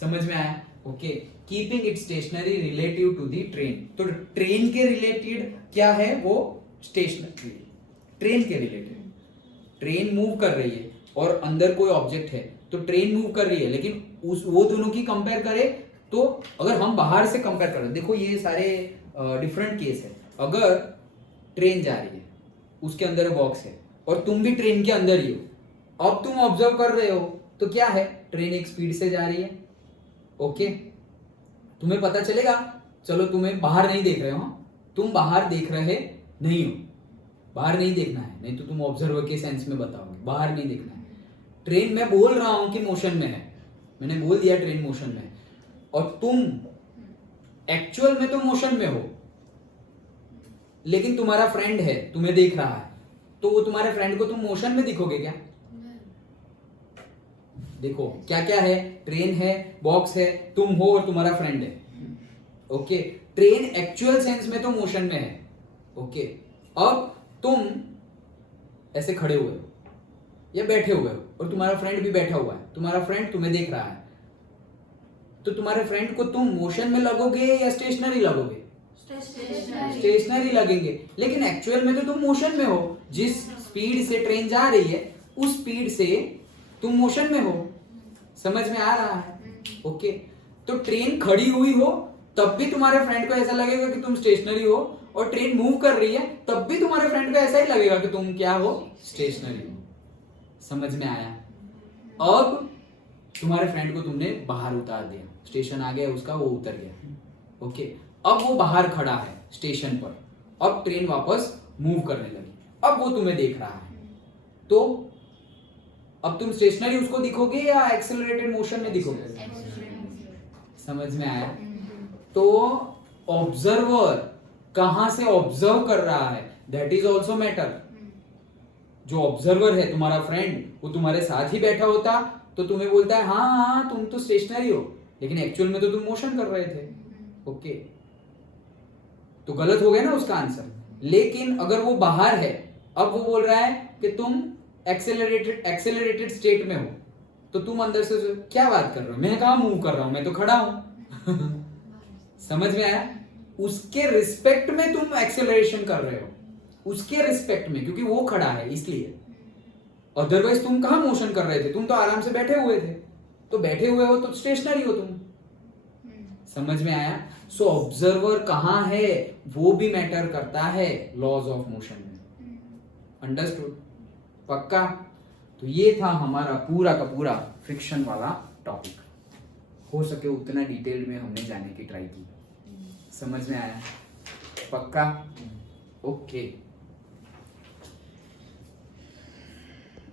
समझ में आया? Okay, keeping it stationary relative to the train. तो ट्रेन के रिलेटेड क्या है, वो स्टेशनरी, ट्रेन के रिलेटेड, ट्रेन मूव कर रही है और अंदर कोई ऑब्जेक्ट है, तो ट्रेन मूव कर रही है, लेकिन वो दोनों की कंपेयर करें तो अगर हम बाहर से कंपेयर करें, देखो ये सारे डिफरेंट केस है। अगर ट्रेन जा रही है, उसके अंदर बॉक्स है और तुम भी ट्रेन के अंदर ही हो, अब तुम ऑब्जर्व कर रहे हो, तो क्या है, ट्रेन एक स्पीड से जा रही है, ओके, तुम्हें पता चलेगा, चलो तुम्हें बाहर नहीं देख रहे हो, तुम बाहर देख रहे नहीं हो, बाहर नहीं देखना है, नहीं तो तुम ऑब्जर्वर के सेंस में बताओगे, बाहर नहीं देखना है। ट्रेन मैं बोल रहा हूं कि मोशन में है, मैंने बोल दिया ट्रेन मोशन में है, और तुम एक्चुअल में तो मोशन में हो, लेकिन तुम्हारा फ्रेंड है, तुम्हें देख रहा है, तो वो तुम्हारे फ्रेंड को तुम मोशन में दिखोगे क्या? देखो क्या क्या है, ट्रेन है, बॉक्स है, तुम हो और तुम्हारा फ्रेंड है। ओके, ट्रेन एक्चुअल सेंस में तो मोशन में है। ओके, अब तुम ऐसे खड़े हुए हो या बैठे हुए हो और तुम्हारा फ्रेंड भी बैठा हुआ है, तुम्हारा फ्रेंड तुम्हें देख रहा है, तो तुम्हारे फ्रेंड को तुम मोशन में लगोगे या स्टेशनरी लगोगे? स्टेशनरी लगेंगे, लेकिन एक्चुअल में तो तुम मोशन में हो। जिस स्पीड से ट्रेन जा रही है उस स्पीड से तुम मोशन में हो। समझ में आ रहा है? ओके, तो ट्रेन खड़ी हुई हो तब भी तुम्हारे फ्रेंड को ऐसा लगेगा कि तुम स्टेशनरी हो, और ट्रेन मूव कर रही है तब भी तुम्हारे फ्रेंड को ऐसा ही लगेगा कि तुम क्या हो? स्टेशनरी हो। समझ में आया? अब तुम्हारे फ्रेंड को तुमने बाहर उतार दिया, स्टेशन आ गया उसका, वो उतर गया। ओके, अब वो बाहर खड़ा है स्टेशन पर, अब ट्रेन वापस मूव करने लगी, अब वो तुम्हें देख रहा है, तो अब तुम स्टेशनरी उसको दिखोगे या एक्सेलरेटेड मोशन में दिखोगे? समझ में आया? तो ऑब्जर्वर कहां से ऑब्जर्व कर रहा है, दैट इज ऑल्सो मैटर। जो ऑब्जर्वर है तुम्हारा फ्रेंड, वो तुम्हारे साथ ही बैठा होता तो तुम्हें बोलता है हाँ हाँ तुम तो स्टेशनरी हो, लेकिन एक्चुअल में तो तुम मोशन कर रहे थे। ओके, तो गलत हो गया ना उसका आंसर। लेकिन अगर वो बाहर है, अब वो बोल रहा है कि तुम एक्सेलरेटेड स्टेट में हो, तो तुम अंदर से क्या बात कर रहे हो, मैं कहां मूव कर रहा हूं, मैं तो खड़ा हूं। समझ में आया? उसके रिस्पेक्ट में तुम एक्सेलरेशन कर रहे हो, उसके रिस्पेक्ट में, क्योंकि वो खड़ा है इसलिए। अदरवाइज तुम कहां मोशन कर रहे थे, तुम तो आराम से बैठे हुए थे, तो बैठे हुए हो तो स्टेशनरी हो तुम। समझ में आया? सो ऑब्जर्वर कहां है वो भी मैटर करता है लॉज ऑफ मोशन में। अंडरस्टूड? पक्का? तो ये था हमारा पूरा का पूरा फ्रिक्शन वाला टॉपिक। हो सके उतना डिटेल में हमने जाने की ट्राई की। समझ में आया? पक्का? ओके।